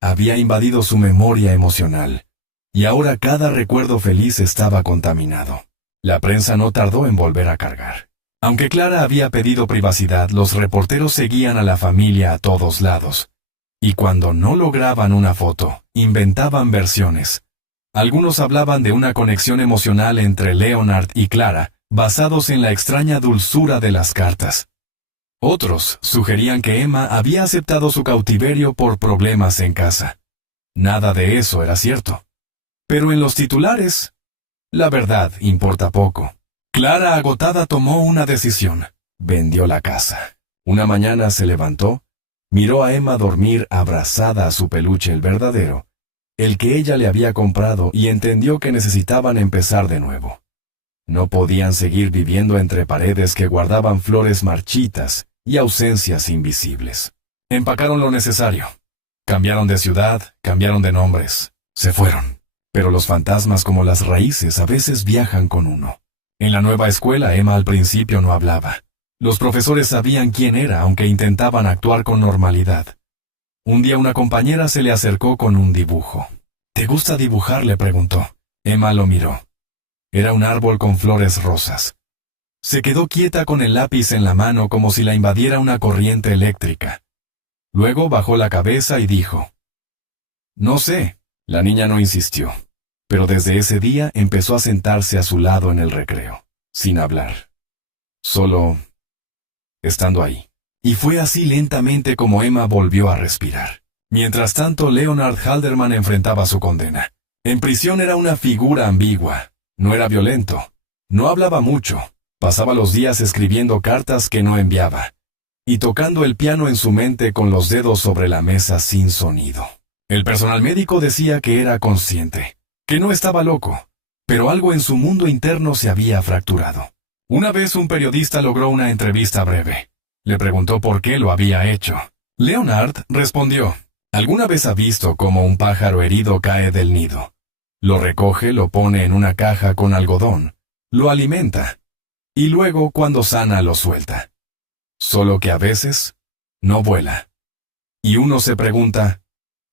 Había invadido su memoria emocional, y ahora cada recuerdo feliz estaba contaminado. La prensa no tardó en volver a cargar. Aunque Clara había pedido privacidad, los reporteros seguían a la familia a todos lados. Y cuando no lograban una foto, inventaban versiones. Algunos hablaban de una conexión emocional entre Leonard y Clara, basados en la extraña dulzura de las cartas. Otros sugerían que Emma había aceptado su cautiverio por problemas en casa. Nada de eso era cierto. Pero en los titulares, la verdad importa poco. Clara, agotada, tomó una decisión. Vendió la casa. Una mañana se levantó, miró a Emma dormir abrazada a su peluche, el verdadero, el que ella le había comprado, y entendió que necesitaban empezar de nuevo. No podían seguir viviendo entre paredes que guardaban flores marchitas y ausencias invisibles. Empacaron lo necesario. Cambiaron de ciudad, cambiaron de nombres. Se fueron. Pero los fantasmas, como las raíces, a veces viajan con uno. En la nueva escuela, Emma al principio no hablaba. Los profesores sabían quién era, aunque intentaban actuar con normalidad. Un día una compañera se le acercó con un dibujo. ¿Te gusta dibujar?, le preguntó. Emma lo miró. Era un árbol con flores rosas. Se quedó quieta con el lápiz en la mano como si la invadiera una corriente eléctrica. Luego bajó la cabeza y dijo: «No sé». La niña no insistió, pero desde ese día empezó a sentarse a su lado en el recreo, sin hablar. Solo estando ahí. Y fue así lentamente como Emma volvió a respirar. Mientras tanto, Leonard Halderman enfrentaba su condena. En prisión era una figura ambigua. No era violento. No hablaba mucho. Pasaba los días escribiendo cartas que no enviaba. Y tocando el piano en su mente con los dedos sobre la mesa sin sonido. El personal médico decía que era consciente, que no estaba loco, pero algo en su mundo interno se había fracturado. Una vez un periodista logró una entrevista breve. Le preguntó por qué lo había hecho. Leonard respondió: «¿Alguna vez ha visto cómo un pájaro herido cae del nido? Lo recoge, lo pone en una caja con algodón, lo alimenta, y luego cuando sana lo suelta. Solo que a veces no vuela. Y uno se pregunta,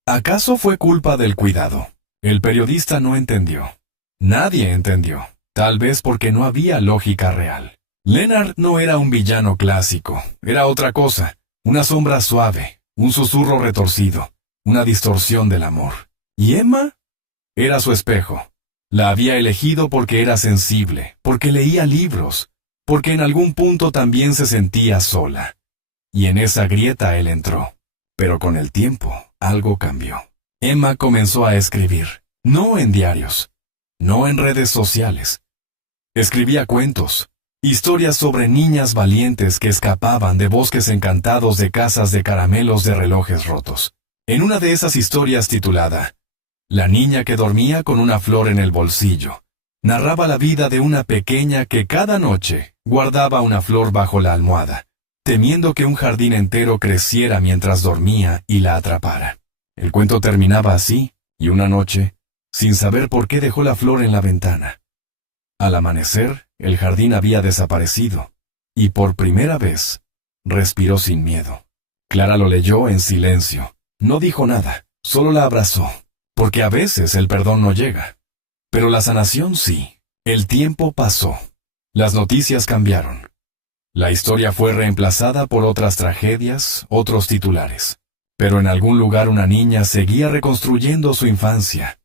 ¿acaso fue culpa del cuidado?». El periodista no entendió. Nadie entendió, tal vez porque no había lógica real. Leonard no era un villano clásico, era otra cosa, una sombra suave, un susurro retorcido, una distorsión del amor. ¿Y Emma? Era su espejo. La había elegido porque era sensible, porque leía libros, porque en algún punto también se sentía sola. Y en esa grieta él entró. Pero con el tiempo, algo cambió. Emma comenzó a escribir, no en diarios, no en redes sociales. Escribía cuentos, historias sobre niñas valientes que escapaban de bosques encantados, de casas de caramelos, de relojes rotos. En una de esas historias titulada «La niña que dormía con una flor en el bolsillo», narraba la vida de una pequeña que cada noche guardaba una flor bajo la almohada, temiendo que un jardín entero creciera mientras dormía y la atrapara. El cuento terminaba así, y una noche, sin saber por qué, dejó la flor en la ventana. Al amanecer, el jardín había desaparecido, y por primera vez, respiró sin miedo. Clara lo leyó en silencio. No dijo nada, solo la abrazó, porque a veces el perdón no llega. Pero la sanación sí. El tiempo pasó. Las noticias cambiaron. La historia fue reemplazada por otras tragedias, otros titulares. Pero en algún lugar una niña seguía reconstruyendo su infancia,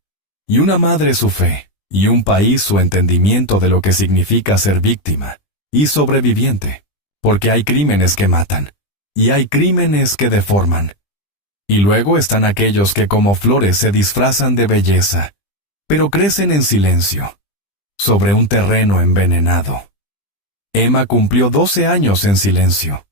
y una madre su fe, y un país su entendimiento de lo que significa ser víctima y sobreviviente, porque hay crímenes que matan, y hay crímenes que deforman. Y luego están aquellos que como flores se disfrazan de belleza, pero crecen en silencio, sobre un terreno envenenado. Emma cumplió 12 años en silencio.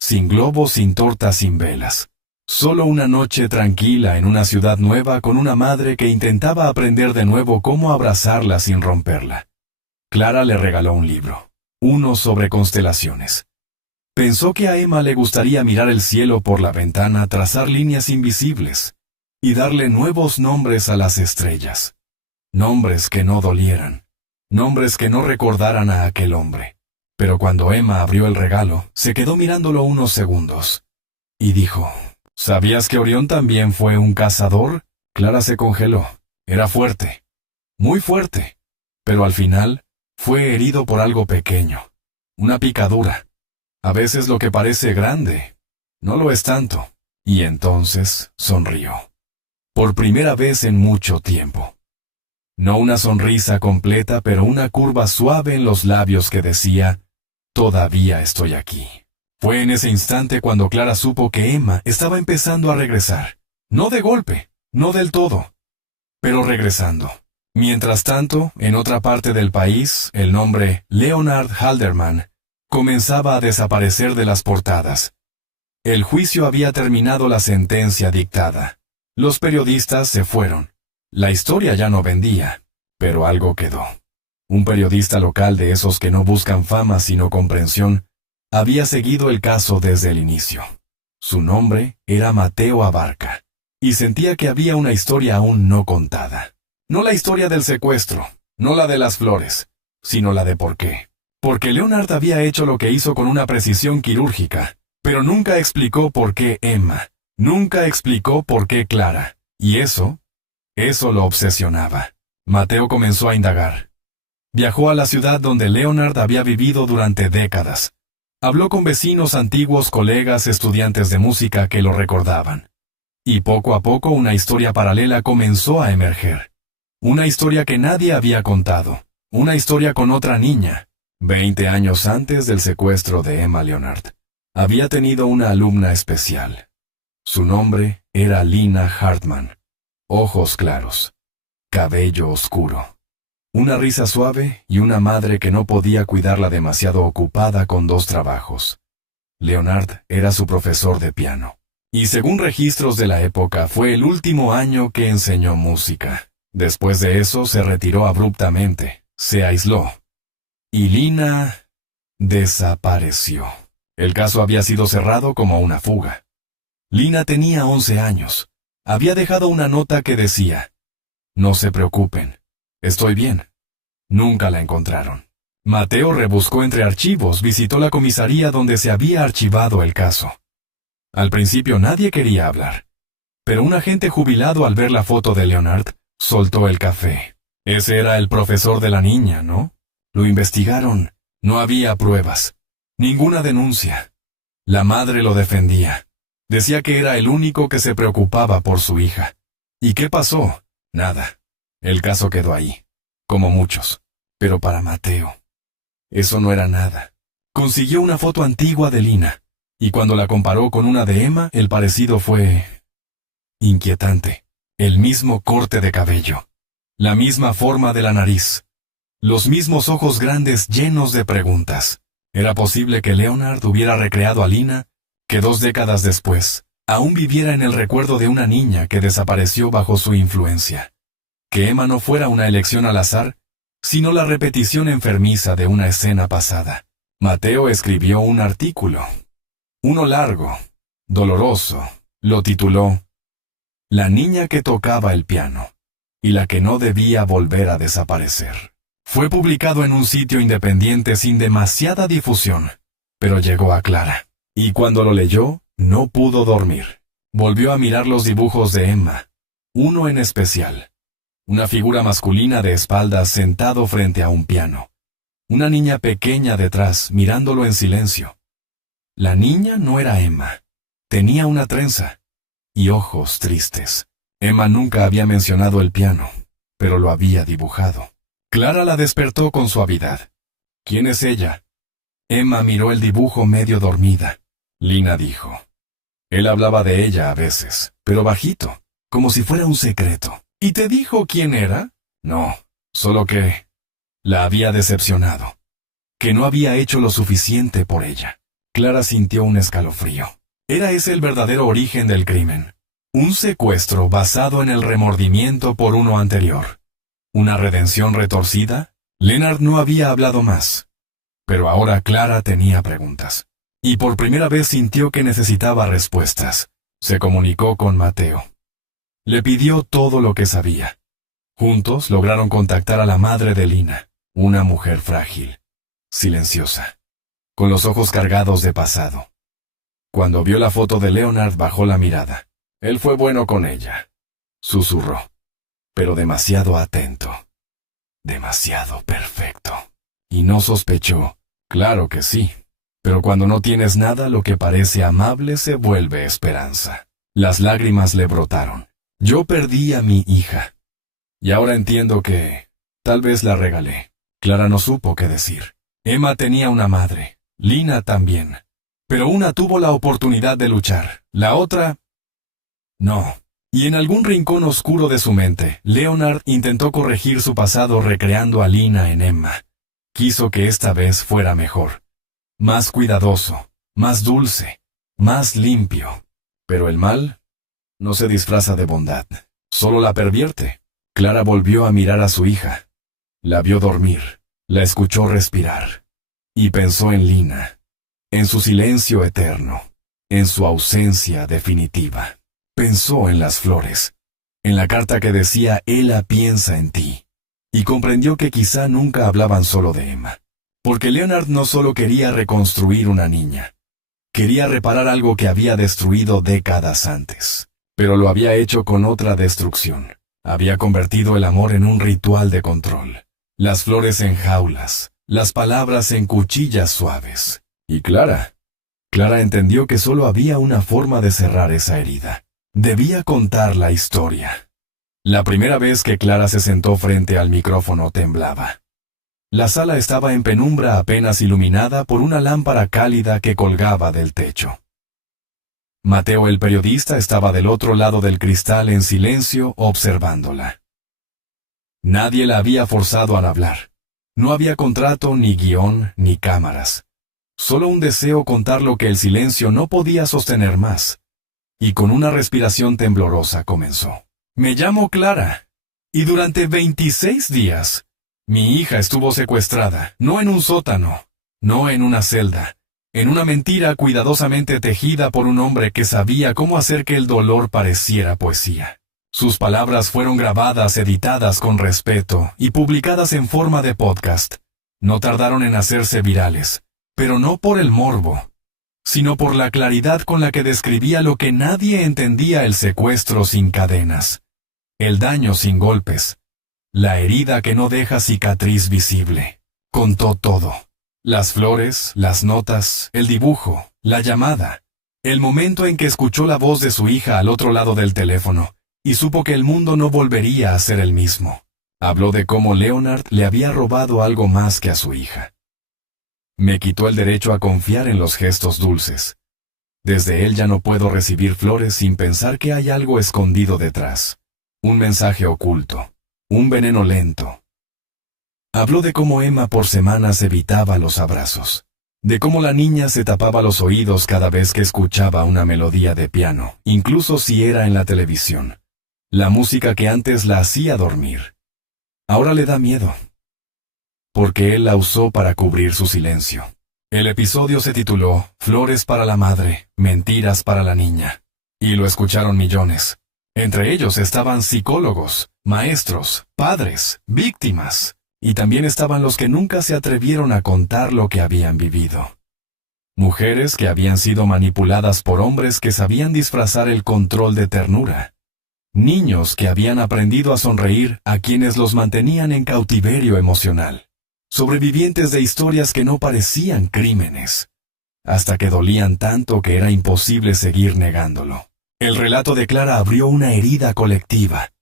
Sin globos, sin tortas, sin velas. Solo una noche tranquila en una ciudad nueva con una madre que intentaba aprender de nuevo cómo abrazarla sin romperla. Clara le regaló un libro, uno sobre constelaciones. Pensó que a Emma le gustaría mirar el cielo por la ventana, trazar líneas invisibles y darle nuevos nombres a las estrellas. Nombres que no dolieran, nombres que no recordaran a aquel hombre. Pero cuando Emma abrió el regalo, se quedó mirándolo unos segundos y dijo: «¿Sabías que Orión también fue un cazador?». Clara se congeló. Era fuerte, muy fuerte, pero al final fue herido por algo pequeño, una picadura. A veces lo que parece grande no lo es tanto. Y entonces sonrió. Por primera vez en mucho tiempo. No una sonrisa completa, pero una curva suave en los labios que decía: «Todavía estoy aquí». Fue en ese instante cuando Clara supo que Emma estaba empezando a regresar. No de golpe, no del todo, pero regresando. Mientras tanto, en otra parte del país, el nombre Leonard Halderman comenzaba a desaparecer de las portadas. El juicio había terminado, la sentencia dictada. Los periodistas se fueron. La historia ya no vendía, pero algo quedó. Un periodista local, de esos que no buscan fama sino comprensión, había seguido el caso desde el inicio. Su nombre era Mateo Abarca, y sentía que había una historia aún no contada. No la historia del secuestro, no la de las flores, sino la de por qué. Porque Leonard había hecho lo que hizo con una precisión quirúrgica, pero nunca explicó por qué Emma, nunca explicó por qué Clara, y eso lo obsesionaba. Mateo comenzó a indagar. Viajó a la ciudad donde Leonard había vivido durante décadas. Habló con vecinos antiguos, colegas, estudiantes de música que lo recordaban. Y poco a poco una historia paralela comenzó a emerger. Una historia que nadie había contado. Una historia con otra niña. 20 años antes del secuestro de Emma Leonard, había tenido una alumna especial. Su nombre era Lina Hartman. Ojos claros. Cabello oscuro. Una risa suave y una madre que no podía cuidarla demasiado ocupada con 2 trabajos. Leonard era su profesor de piano. Y según registros de la época, fue el último año que enseñó música. Después de eso se retiró abruptamente, se aisló. Y Lina desapareció. El caso había sido cerrado como una fuga. Lina tenía 11 años. Había dejado una nota que decía: «No se preocupen, estoy bien». Nunca la encontraron. Mateo rebuscó entre archivos, visitó la comisaría donde se había archivado el caso. Al principio nadie quería hablar, pero un agente jubilado al ver la foto de Leonard, soltó el café. Ese era el profesor de la niña, ¿no? Lo investigaron. No había pruebas. Ninguna denuncia. La madre lo defendía. Decía que era el único que se preocupaba por su hija. ¿Y qué pasó? Nada. El caso quedó ahí. Como muchos. Pero para Mateo, eso no era nada. Consiguió una foto antigua de Lina, y cuando la comparó con una de Emma, el parecido fue inquietante. El mismo corte de cabello. La misma forma de la nariz. Los mismos ojos grandes llenos de preguntas. ¿Era posible que Leonard hubiera recreado a Lina, que 2 décadas después, aún viviera en el recuerdo de una niña que desapareció bajo su influencia? Que Emma no fuera una elección al azar, sino la repetición enfermiza de una escena pasada. Mateo escribió un artículo. Uno largo, doloroso. Lo tituló «La niña que tocaba el piano y la que no debía volver a desaparecer». Fue publicado en un sitio independiente sin demasiada difusión, pero llegó a Clara. Y cuando lo leyó, no pudo dormir. Volvió a mirar los dibujos de Emma, uno en especial. Una figura masculina de espaldas sentado frente a un piano. Una niña pequeña detrás, mirándolo en silencio. La niña no era Emma. Tenía una trenza y ojos tristes. Emma nunca había mencionado el piano, pero lo había dibujado. Clara la despertó con suavidad. ¿Quién es ella? Emma miró el dibujo medio dormida. Lina dijo. Él hablaba de ella a veces, pero bajito, como si fuera un secreto. ¿Y te dijo quién era? No, solo que la había decepcionado. Que no había hecho lo suficiente por ella. Clara sintió un escalofrío. Era ese el verdadero origen del crimen. Un secuestro basado en el remordimiento por uno anterior. ¿Una redención retorcida? Leonard no había hablado más. Pero ahora Clara tenía preguntas. Y por primera vez sintió que necesitaba respuestas. Se comunicó con Mateo. Le pidió todo lo que sabía. Juntos lograron contactar a la madre de Lina, una mujer frágil, silenciosa, con los ojos cargados de pasado. Cuando vio la foto de Leonard bajó la mirada. Él fue bueno con ella. Susurró. Pero demasiado atento. Demasiado perfecto. Y no sospechó. Claro que sí. Pero cuando no tienes nada, lo que parece amable se vuelve esperanza. Las lágrimas le brotaron. Yo perdí a mi hija. Y ahora entiendo que tal vez la regalé. Clara no supo qué decir. Emma tenía una madre. Lina también. Pero una tuvo la oportunidad de luchar. La otra... no. Y en algún rincón oscuro de su mente, Leonard intentó corregir su pasado recreando a Lina en Emma. Quiso que esta vez fuera mejor. Más cuidadoso, más dulce, más limpio. Pero el mal no se disfraza de bondad, solo la pervierte. Clara volvió a mirar a su hija. La vio dormir, la escuchó respirar. Y pensó en Lina, en su silencio eterno, en su ausencia definitiva. Pensó en las flores, en la carta que decía «Ella piensa en ti». y comprendió que quizá nunca hablaban solo de Emma. Porque Leonard no solo quería reconstruir una niña, quería reparar algo que había destruido décadas antes. Pero lo había hecho con otra destrucción. Había convertido el amor en un ritual de control. Las flores en jaulas, las palabras en cuchillas suaves. Y Clara entendió que solo había una forma de cerrar esa herida. Debía contar la historia. La primera vez que Clara se sentó frente al micrófono temblaba. La sala estaba en penumbra apenas iluminada por una lámpara cálida que colgaba del techo. Mateo el periodista estaba del otro lado del cristal en silencio observándola. Nadie la había forzado a hablar. No había contrato, ni guión, ni cámaras. Solo un deseo contar lo que el silencio no podía sostener más. Y con una respiración temblorosa comenzó. Me llamo Clara. Y durante 26 días, mi hija estuvo secuestrada, no en un sótano, no en una celda, en una mentira cuidadosamente tejida por un hombre que sabía cómo hacer que el dolor pareciera poesía. Sus palabras fueron grabadas, editadas con respeto y publicadas en forma de podcast. No tardaron en hacerse virales, pero no por el morbo, sino por la claridad con la que describía lo que nadie entendía: el secuestro sin cadenas, el daño sin golpes, la herida que no deja cicatriz visible. Contó todo. Las flores, las notas, el dibujo, la llamada, el momento en que escuchó la voz de su hija al otro lado del teléfono, y supo que el mundo no volvería a ser el mismo. Habló de cómo Leonard le había robado algo más que a su hija. Me quitó el derecho a confiar en los gestos dulces. Desde él ya no puedo recibir flores sin pensar que hay algo escondido detrás. Un mensaje oculto. Un veneno lento. Habló de cómo Emma por semanas evitaba los abrazos. De cómo la niña se tapaba los oídos cada vez que escuchaba una melodía de piano, incluso si era en la televisión. La música que antes la hacía dormir. Ahora le da miedo. Porque él la usó para cubrir su silencio. El episodio se tituló Flores para la madre, mentiras para la niña. Y lo escucharon millones. Entre ellos estaban psicólogos, maestros, padres, víctimas. Y también estaban los que nunca se atrevieron a contar lo que habían vivido. Mujeres que habían sido manipuladas por hombres que sabían disfrazar el control de ternura. Niños que habían aprendido a sonreír a quienes los mantenían en cautiverio emocional. Sobrevivientes de historias que no parecían crímenes, hasta que dolían tanto que era imposible seguir negándolo. El relato de Clara abrió una herida colectiva,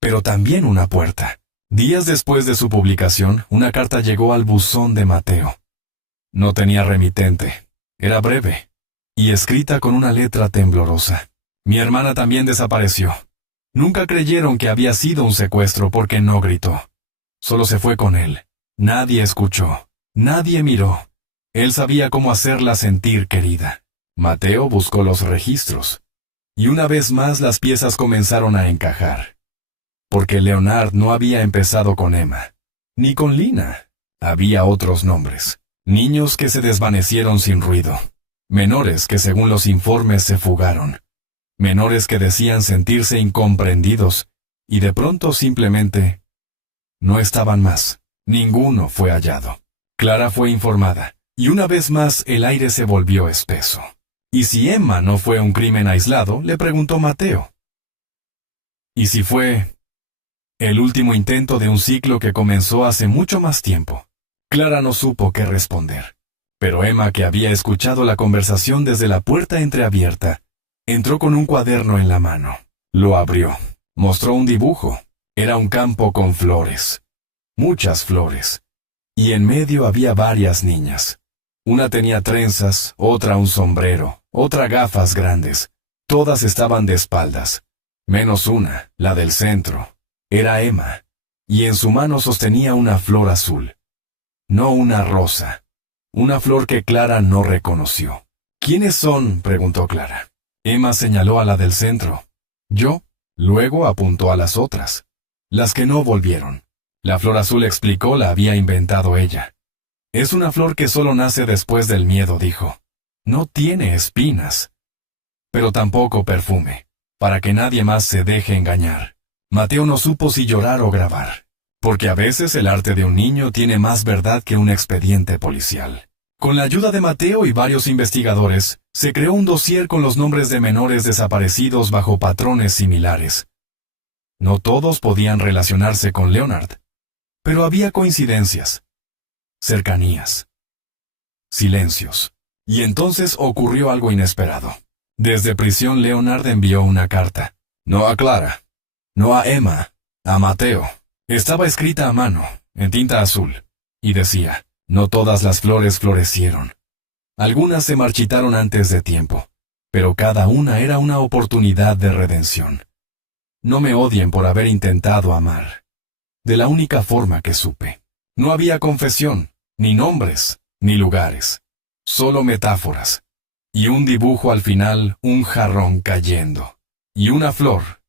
pero también una puerta. Días después de su publicación, una carta llegó al buzón de Mateo. No tenía remitente, era breve, y escrita con una letra temblorosa. Mi hermana también desapareció. Nunca creyeron que había sido un secuestro porque no gritó. Solo se fue con él. Nadie escuchó, nadie miró. Él sabía cómo hacerla sentir querida. Mateo buscó los registros. Y una vez más las piezas comenzaron a encajar. Porque Leonard no había empezado con Emma, ni con Lina. Había otros nombres. Niños que se desvanecieron sin ruido. Menores que según los informes se fugaron. Menores que decían sentirse incomprendidos, y de pronto simplemente no estaban más. Ninguno fue hallado. Clara fue informada, y una vez más el aire se volvió espeso. ¿Y si Emma no fue un crimen aislado?, le preguntó Mateo. ¿Y si fue el último intento de un ciclo que comenzó hace mucho más tiempo? Clara no supo qué responder. Pero Emma, que había escuchado la conversación desde la puerta entreabierta, entró con un cuaderno en la mano. Lo abrió. Mostró un dibujo. Era un campo con flores. Muchas flores. Y en medio había varias niñas. Una tenía trenzas, otra un sombrero, otra gafas grandes. Todas estaban de espaldas. Menos una, la del centro. Era Emma. Y en su mano sostenía una flor azul. No una rosa. Una flor que Clara no reconoció. ¿Quiénes son?, preguntó Clara. Emma señaló a la del centro. Yo. Luego apuntó a las otras. Las que no volvieron. La flor azul, explicó, la había inventado ella. Es una flor que solo nace después del miedo, dijo. No tiene espinas. Pero tampoco perfume, para que nadie más se deje engañar. Mateo no supo si llorar o grabar. Porque a veces el arte de un niño tiene más verdad que un expediente policial. Con la ayuda de Mateo y varios investigadores, se creó un dossier con los nombres de menores desaparecidos bajo patrones similares. No todos podían relacionarse con Leonard, pero había coincidencias, cercanías, silencios. Y entonces ocurrió algo inesperado. Desde prisión Leonard envió una carta. No a Clara, no a Emma, a Mateo. Estaba escrita a mano, en tinta azul, y decía: no todas las flores florecieron. Algunas se marchitaron antes de tiempo, pero cada una era una oportunidad de redención. No me odien por haber intentado amar. De la única forma que supe. No había confesión, ni nombres, ni lugares. Solo metáforas. Y un dibujo al final, un jarrón cayendo. Y una flor,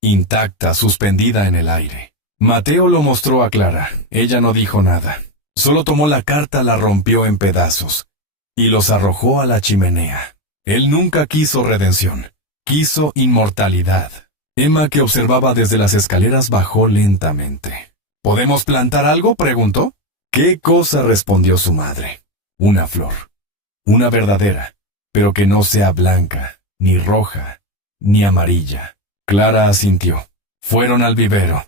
intacta, suspendida en el aire. Mateo lo mostró a Clara. Ella no dijo nada. Solo tomó la carta, la rompió en pedazos y los arrojó a la chimenea. Él nunca quiso redención. Quiso inmortalidad. Emma, que observaba desde las escaleras, bajó lentamente. ¿Podemos plantar algo?, preguntó. ¿Qué cosa?, respondió su madre. Una flor. Una verdadera, pero que no sea blanca, ni roja, ni amarilla. Clara asintió. Fueron al vivero.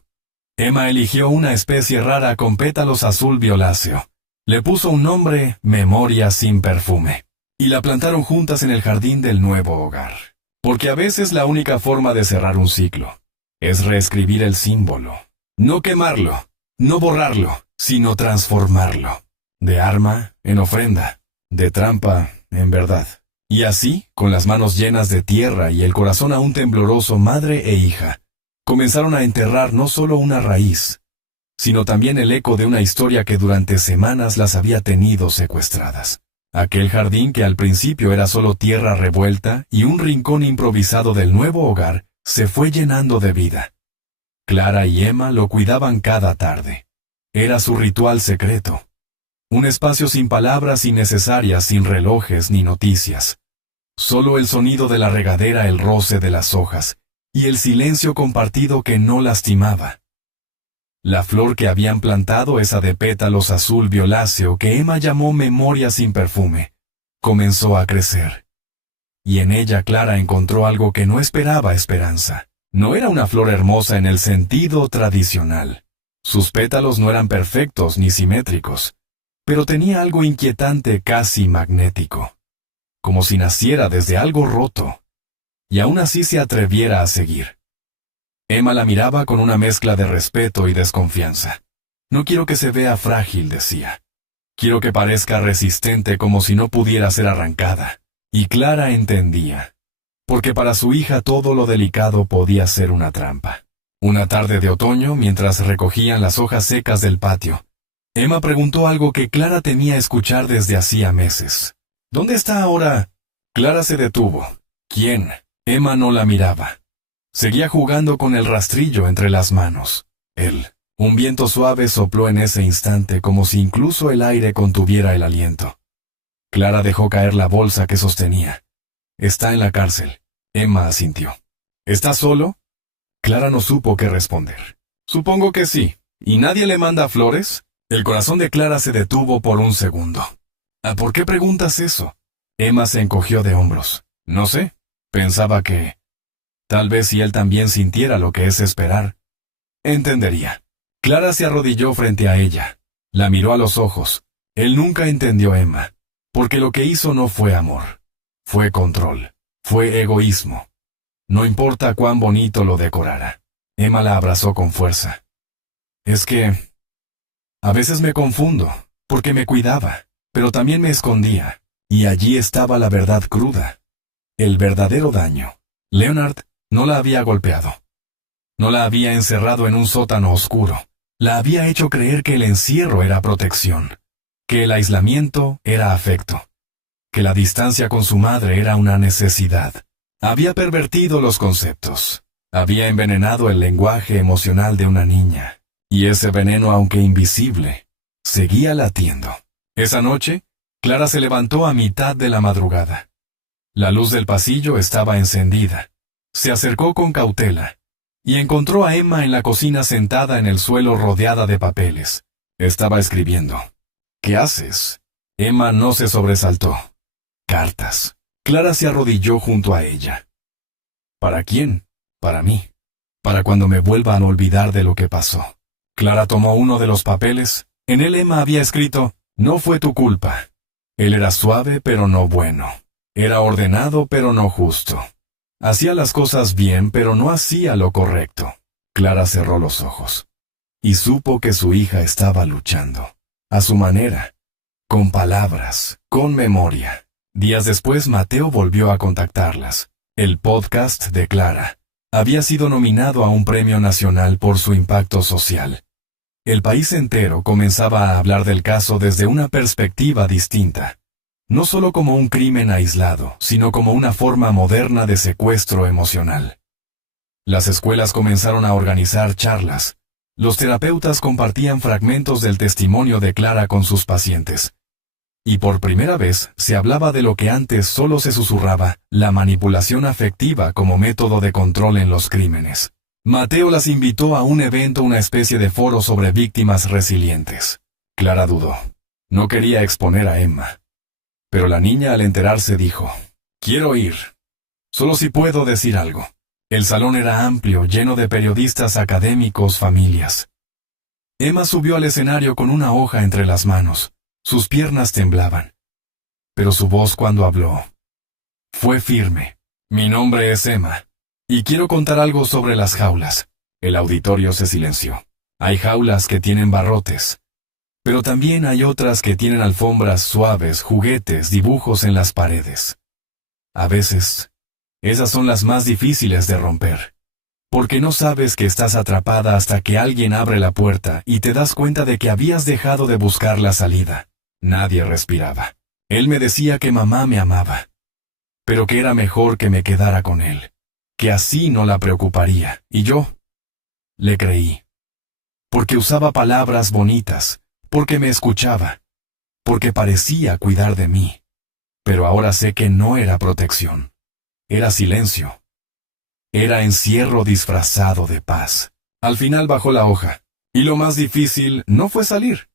Emma eligió una especie rara con pétalos azul violáceo. Le puso un nombre, Memoria sin perfume. Y la plantaron juntas en el jardín del nuevo hogar. Porque a veces la única forma de cerrar un ciclo es reescribir el símbolo. No quemarlo, no borrarlo, sino transformarlo. De arma en ofrenda, de trampa en verdad. Y así, con las manos llenas de tierra y el corazón aún tembloroso, madre e hija comenzaron a enterrar no solo una raíz, sino también el eco de una historia que durante semanas las había tenido secuestradas. Aquel jardín, que al principio era solo tierra revuelta y un rincón improvisado del nuevo hogar, se fue llenando de vida. Clara y Emma lo cuidaban cada tarde. Era su ritual secreto. Un espacio sin palabras innecesarias, sin relojes ni noticias. Solo el sonido de la regadera, el roce de las hojas, y el silencio compartido que no lastimaba. La flor que habían plantado, esa de pétalos azul violáceo que Emma llamó Memoria sin perfume, comenzó a crecer. Y en ella Clara encontró algo que no esperaba: esperanza. No era una flor hermosa en el sentido tradicional. Sus pétalos no eran perfectos ni simétricos, pero tenía algo inquietante, casi magnético. Como si naciera desde algo roto. Y aún así se atreviera a seguir. Emma la miraba con una mezcla de respeto y desconfianza. No quiero que se vea frágil, decía. Quiero que parezca resistente, como si no pudiera ser arrancada. Y Clara entendía. Porque para su hija todo lo delicado podía ser una trampa. Una tarde de otoño, mientras recogían las hojas secas del patio, Emma preguntó algo que Clara temía escuchar desde hacía meses. ¿Dónde está ahora? Clara se detuvo. ¿Quién? Emma no la miraba. Seguía jugando con el rastrillo entre las manos. Él. Un viento suave sopló en ese instante, como si incluso el aire contuviera el aliento. Clara dejó caer la bolsa que sostenía. Está en la cárcel. Emma asintió. ¿Está solo? Clara no supo qué responder. Supongo que sí. ¿Y nadie le manda flores? El corazón de Clara se detuvo por un segundo. ¿Por qué preguntas eso? Emma se encogió de hombros. No sé. Pensaba que tal vez si él también sintiera lo que es esperar, entendería. Clara se arrodilló frente a ella. La miró a los ojos. Él nunca entendió a Emma, porque lo que hizo no fue amor. Fue control. Fue egoísmo. No importa cuán bonito lo decorara. Emma la abrazó con fuerza. Es que a veces me confundo, porque me cuidaba, pero también me escondía, y allí estaba la verdad cruda. El verdadero daño. Leonard no la había golpeado. No la había encerrado en un sótano oscuro. La había hecho creer que el encierro era protección, que el aislamiento era afecto, que la distancia con su madre era una necesidad. Había pervertido los conceptos. Había envenenado el lenguaje emocional de una niña. Y ese veneno, aunque invisible, seguía latiendo. Esa noche, Clara se levantó a mitad de la madrugada. La luz del pasillo estaba encendida. Se acercó con cautela. y encontró a Emma en la cocina sentada en el suelo rodeada de papeles. Estaba escribiendo. ¿Qué haces? Emma no se sobresaltó. Cartas. Clara se arrodilló junto a ella. ¿Para quién? Para mí. Para cuando me vuelva a olvidar de lo que pasó. Clara tomó uno de los papeles. En él Emma había escrito, no fue tu culpa. Él era suave pero no bueno. Era ordenado pero no justo. Hacía las cosas bien pero no hacía lo correcto. Clara cerró los ojos. Y supo que su hija estaba luchando. A su manera. Con palabras. Con memoria. Días después Mateo volvió a contactarlas. El podcast de Clara había sido nominado a un premio nacional por su impacto social. El país entero comenzaba a hablar del caso desde una perspectiva distinta. No solo como un crimen aislado, sino como una forma moderna de secuestro emocional. Las escuelas comenzaron a organizar charlas. Los terapeutas compartían fragmentos del testimonio de Clara con sus pacientes. Y por primera vez se hablaba de lo que antes solo se susurraba, la manipulación afectiva como método de control en los crímenes. Mateo las invitó a un evento, una especie de foro sobre víctimas resilientes. Clara dudó. No quería exponer a Emma. Pero la niña al enterarse dijo, quiero ir. Solo si puedo decir algo. El salón era amplio, lleno de periodistas, académicos, familias. Emma subió al escenario con una hoja entre las manos. Sus piernas temblaban. Pero su voz cuando habló fue firme. Mi nombre es Emma. Y quiero contar algo sobre las jaulas. El auditorio se silenció. Hay jaulas que tienen barrotes. Pero también hay otras que tienen alfombras suaves, juguetes, dibujos en las paredes. A veces, esas son las más difíciles de romper. Porque no sabes que estás atrapada hasta que alguien abre la puerta y te das cuenta de que habías dejado de buscar la salida. Nadie respiraba. Él me decía que mamá me amaba. Pero que era mejor que me quedara con él. Que así no la preocuparía. Y yo le creí. Porque usaba palabras bonitas. Porque me escuchaba. Porque parecía cuidar de mí. Pero ahora sé que no era protección. Era silencio. Era encierro disfrazado de paz. Al final bajó la hoja. Y lo más difícil no fue salir.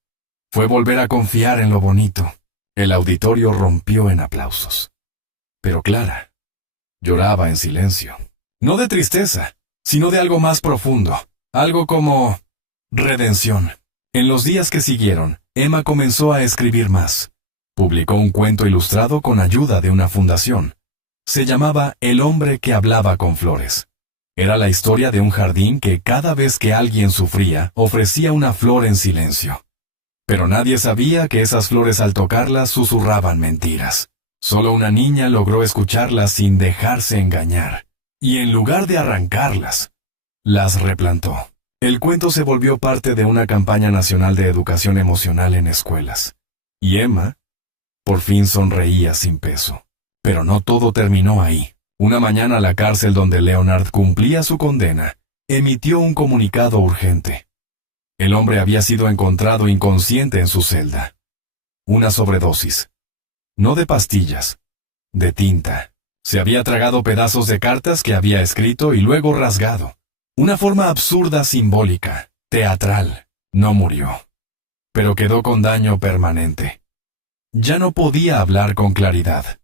Fue volver a confiar en lo bonito. El auditorio rompió en aplausos. Pero Clara lloraba en silencio. No de tristeza, sino de algo más profundo. Algo como redención. En los días que siguieron, Emma comenzó a escribir más. Publicó un cuento ilustrado con ayuda de una fundación. Se llamaba El hombre que hablaba con flores. Era la historia de un jardín que cada vez que alguien sufría, ofrecía una flor en silencio. Pero nadie sabía que esas flores al tocarlas susurraban mentiras. Solo una niña logró escucharlas sin dejarse engañar. Y en lugar de arrancarlas, las replantó. El cuento se volvió parte de una campaña nacional de educación emocional en escuelas. Y Emma, por fin sonreía sin peso. Pero no todo terminó ahí. Una mañana la cárcel donde Leonard cumplía su condena, emitió un comunicado urgente. El hombre había sido encontrado inconsciente en su celda. Una sobredosis. No de pastillas, de tinta. Se había tragado pedazos de cartas que había escrito y luego rasgado. Una forma absurda, simbólica, teatral. No murió. Pero quedó con daño permanente. Ya no podía hablar con claridad.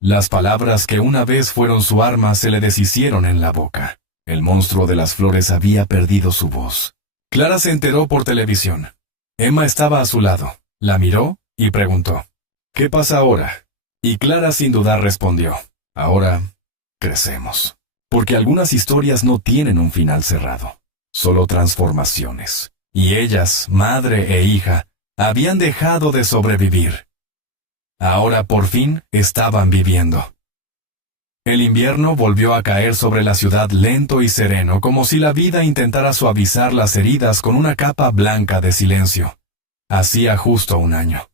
Las palabras que una vez fueron su arma se le deshicieron en la boca. El monstruo de las flores había perdido su voz. Clara se enteró por televisión. Emma estaba a su lado. La miró y preguntó, ¿qué pasa ahora? Y Clara sin dudar respondió, ahora crecemos. Porque algunas historias no tienen un final cerrado, solo transformaciones. Y ellas, madre e hija, habían dejado de sobrevivir. Ahora por fin estaban viviendo. El invierno volvió a caer sobre la ciudad lento y sereno, como si la vida intentara suavizar las heridas con una capa blanca de silencio. Hacía justo un año.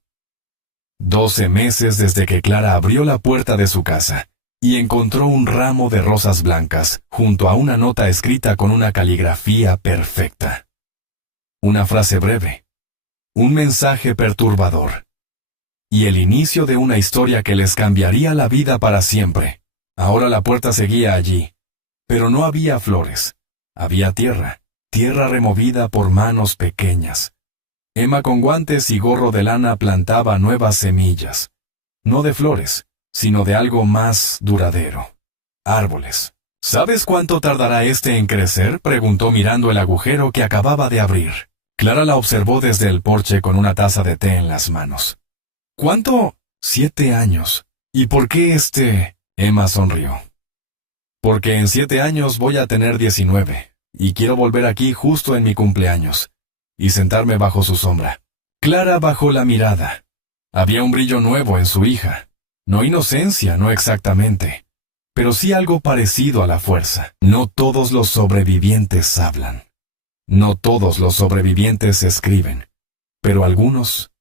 12 meses desde que Clara abrió la puerta de su casa y encontró un ramo de rosas blancas junto a una nota escrita con una caligrafía perfecta. Una frase breve. Un mensaje perturbador. Y el inicio de una historia que les cambiaría la vida para siempre. Ahora la puerta seguía allí. Pero no había flores. Había tierra, tierra removida por manos pequeñas. Emma con guantes y gorro de lana plantaba nuevas semillas, no de flores, sino de algo más duradero. Árboles. ¿Sabes cuánto tardará este en crecer?, preguntó mirando el agujero que acababa de abrir. Clara la observó desde el porche con una taza de té en las manos. ¿Cuánto? 7 años. ¿Y por qué Emma sonrió. Porque en 7 años voy a tener 19, y quiero volver aquí justo en mi cumpleaños, y sentarme bajo su sombra. Clara bajó la mirada. Había un brillo nuevo en su hija. No inocencia, no exactamente, pero sí algo parecido a la fuerza. No todos los sobrevivientes hablan. No todos los sobrevivientes escriben, pero algunos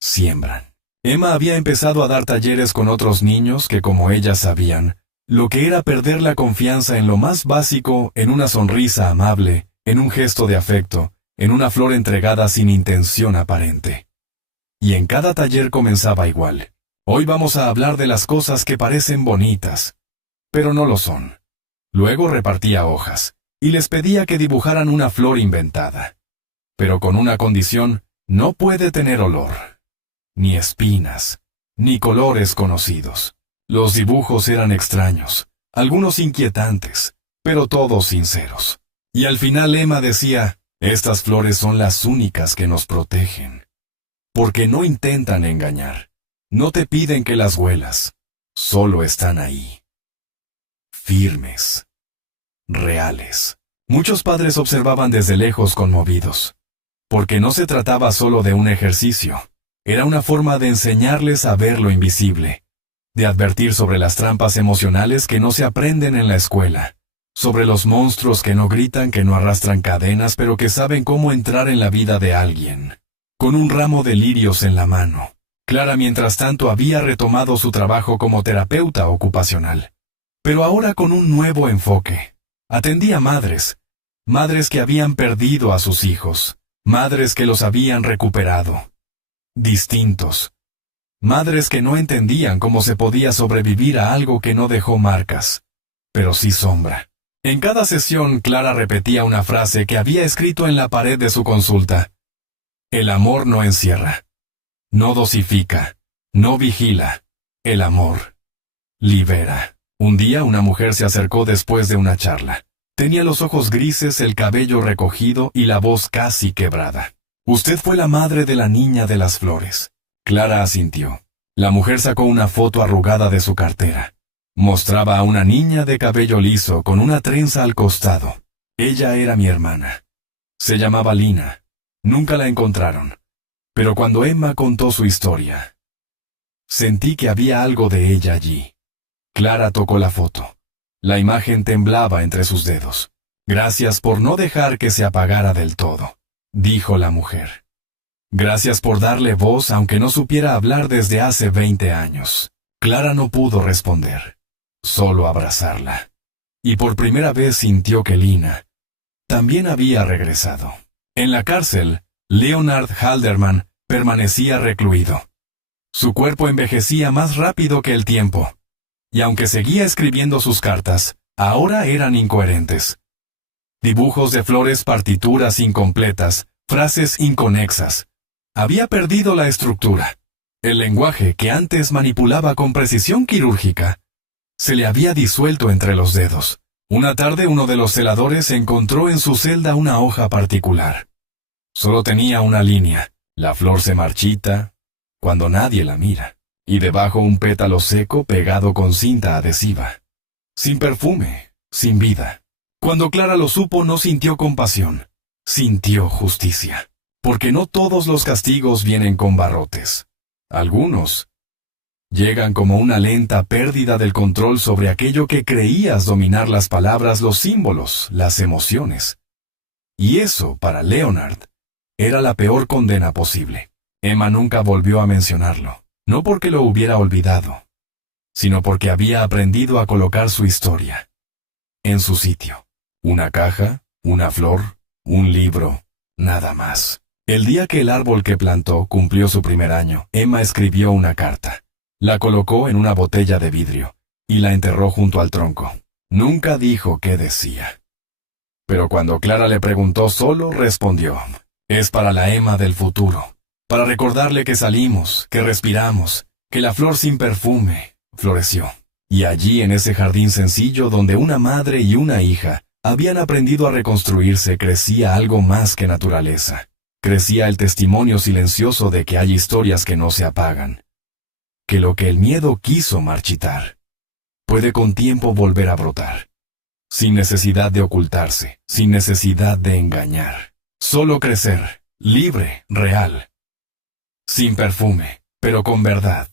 siembran. Emma había empezado a dar talleres con otros niños que, como ella, sabían lo que era perder la confianza en lo más básico, en una sonrisa amable, en un gesto de afecto, en una flor entregada sin intención aparente. Y en cada taller comenzaba igual. Hoy vamos a hablar de las cosas que parecen bonitas, pero no lo son. Luego repartía hojas, y les pedía que dibujaran una flor inventada. Pero con una condición: no puede tener olor, ni espinas, ni colores conocidos. Los dibujos eran extraños, algunos inquietantes, pero todos sinceros. Y al final Emma decía: estas flores son las únicas que nos protegen. Porque no intentan engañar, no te piden que las huelas, solo están ahí. Firmes. Reales. Muchos padres observaban desde lejos conmovidos, porque no se trataba solo de un ejercicio, era una forma de enseñarles a ver lo invisible, de advertir sobre las trampas emocionales que no se aprenden en la escuela, sobre los monstruos que no gritan, que no arrastran cadenas, pero que saben cómo entrar en la vida de alguien. Con un ramo de lirios en la mano, Clara mientras tanto había retomado su trabajo como terapeuta ocupacional, pero ahora con un nuevo enfoque. Atendía madres que habían perdido a sus hijos, madres que los habían recuperado, distintos, madres que no entendían cómo se podía sobrevivir a algo que no dejó marcas, pero sí sombra. En cada sesión Clara repetía una frase que había escrito en la pared de su consulta: el amor no encierra, no dosifica, no vigila, el amor libera. Un día una mujer se acercó después de una charla. Tenía los ojos grises, el cabello recogido y la voz casi quebrada. Usted fue la madre de la niña de las flores. Clara asintió. La mujer sacó una foto arrugada de su cartera. Mostraba a una niña de cabello liso con una trenza al costado. Ella era mi hermana. Se llamaba Lina. Nunca la encontraron. Pero cuando Emma contó su historia, sentí que había algo de ella allí. Clara tocó la foto. La imagen temblaba entre sus dedos. Gracias por no dejar que se apagara del todo, dijo la mujer. Gracias por darle voz aunque no supiera hablar desde hace 20 años. Clara no pudo responder, solo abrazarla. Y por primera vez sintió que Lina también había regresado. En la cárcel, Leonard Halderman permanecía recluido. Su cuerpo envejecía más rápido que el tiempo. Y aunque seguía escribiendo sus cartas, ahora eran incoherentes. Dibujos de flores, partituras incompletas, frases inconexas. Había perdido la estructura. El lenguaje que antes manipulaba con precisión quirúrgica se le había disuelto entre los dedos. Una tarde uno de los celadores encontró en su celda una hoja particular. Solo tenía una línea: la flor se marchita cuando nadie la mira. Y debajo un pétalo seco pegado con cinta adhesiva. Sin perfume, sin vida. Cuando Clara lo supo, no sintió compasión, sintió justicia. Porque no todos los castigos vienen con barrotes. Algunos llegan como una lenta pérdida del control sobre aquello que creías dominar: las palabras, los símbolos, las emociones. Y eso, para Leonard, era la peor condena posible. Emma nunca volvió a mencionarlo. No porque lo hubiera olvidado, sino porque había aprendido a colocar su historia en su sitio. Una caja, una flor, un libro, nada más. El día que el árbol que plantó cumplió su primer año, Emma escribió una carta. La colocó en una botella de vidrio y la enterró junto al tronco. Nunca dijo qué decía. Pero cuando Clara le preguntó, solo respondió: es para la Emma del futuro, para recordarle que salimos, que respiramos, que la flor sin perfume floreció. Y allí, en ese jardín sencillo donde una madre y una hija habían aprendido a reconstruirse, crecía algo más que naturaleza. Crecía el testimonio silencioso de que hay historias que no se apagan, que lo que el miedo quiso marchitar puede con tiempo volver a brotar, sin necesidad de ocultarse, sin necesidad de engañar. Solo crecer, libre, real, sin perfume, pero con verdad,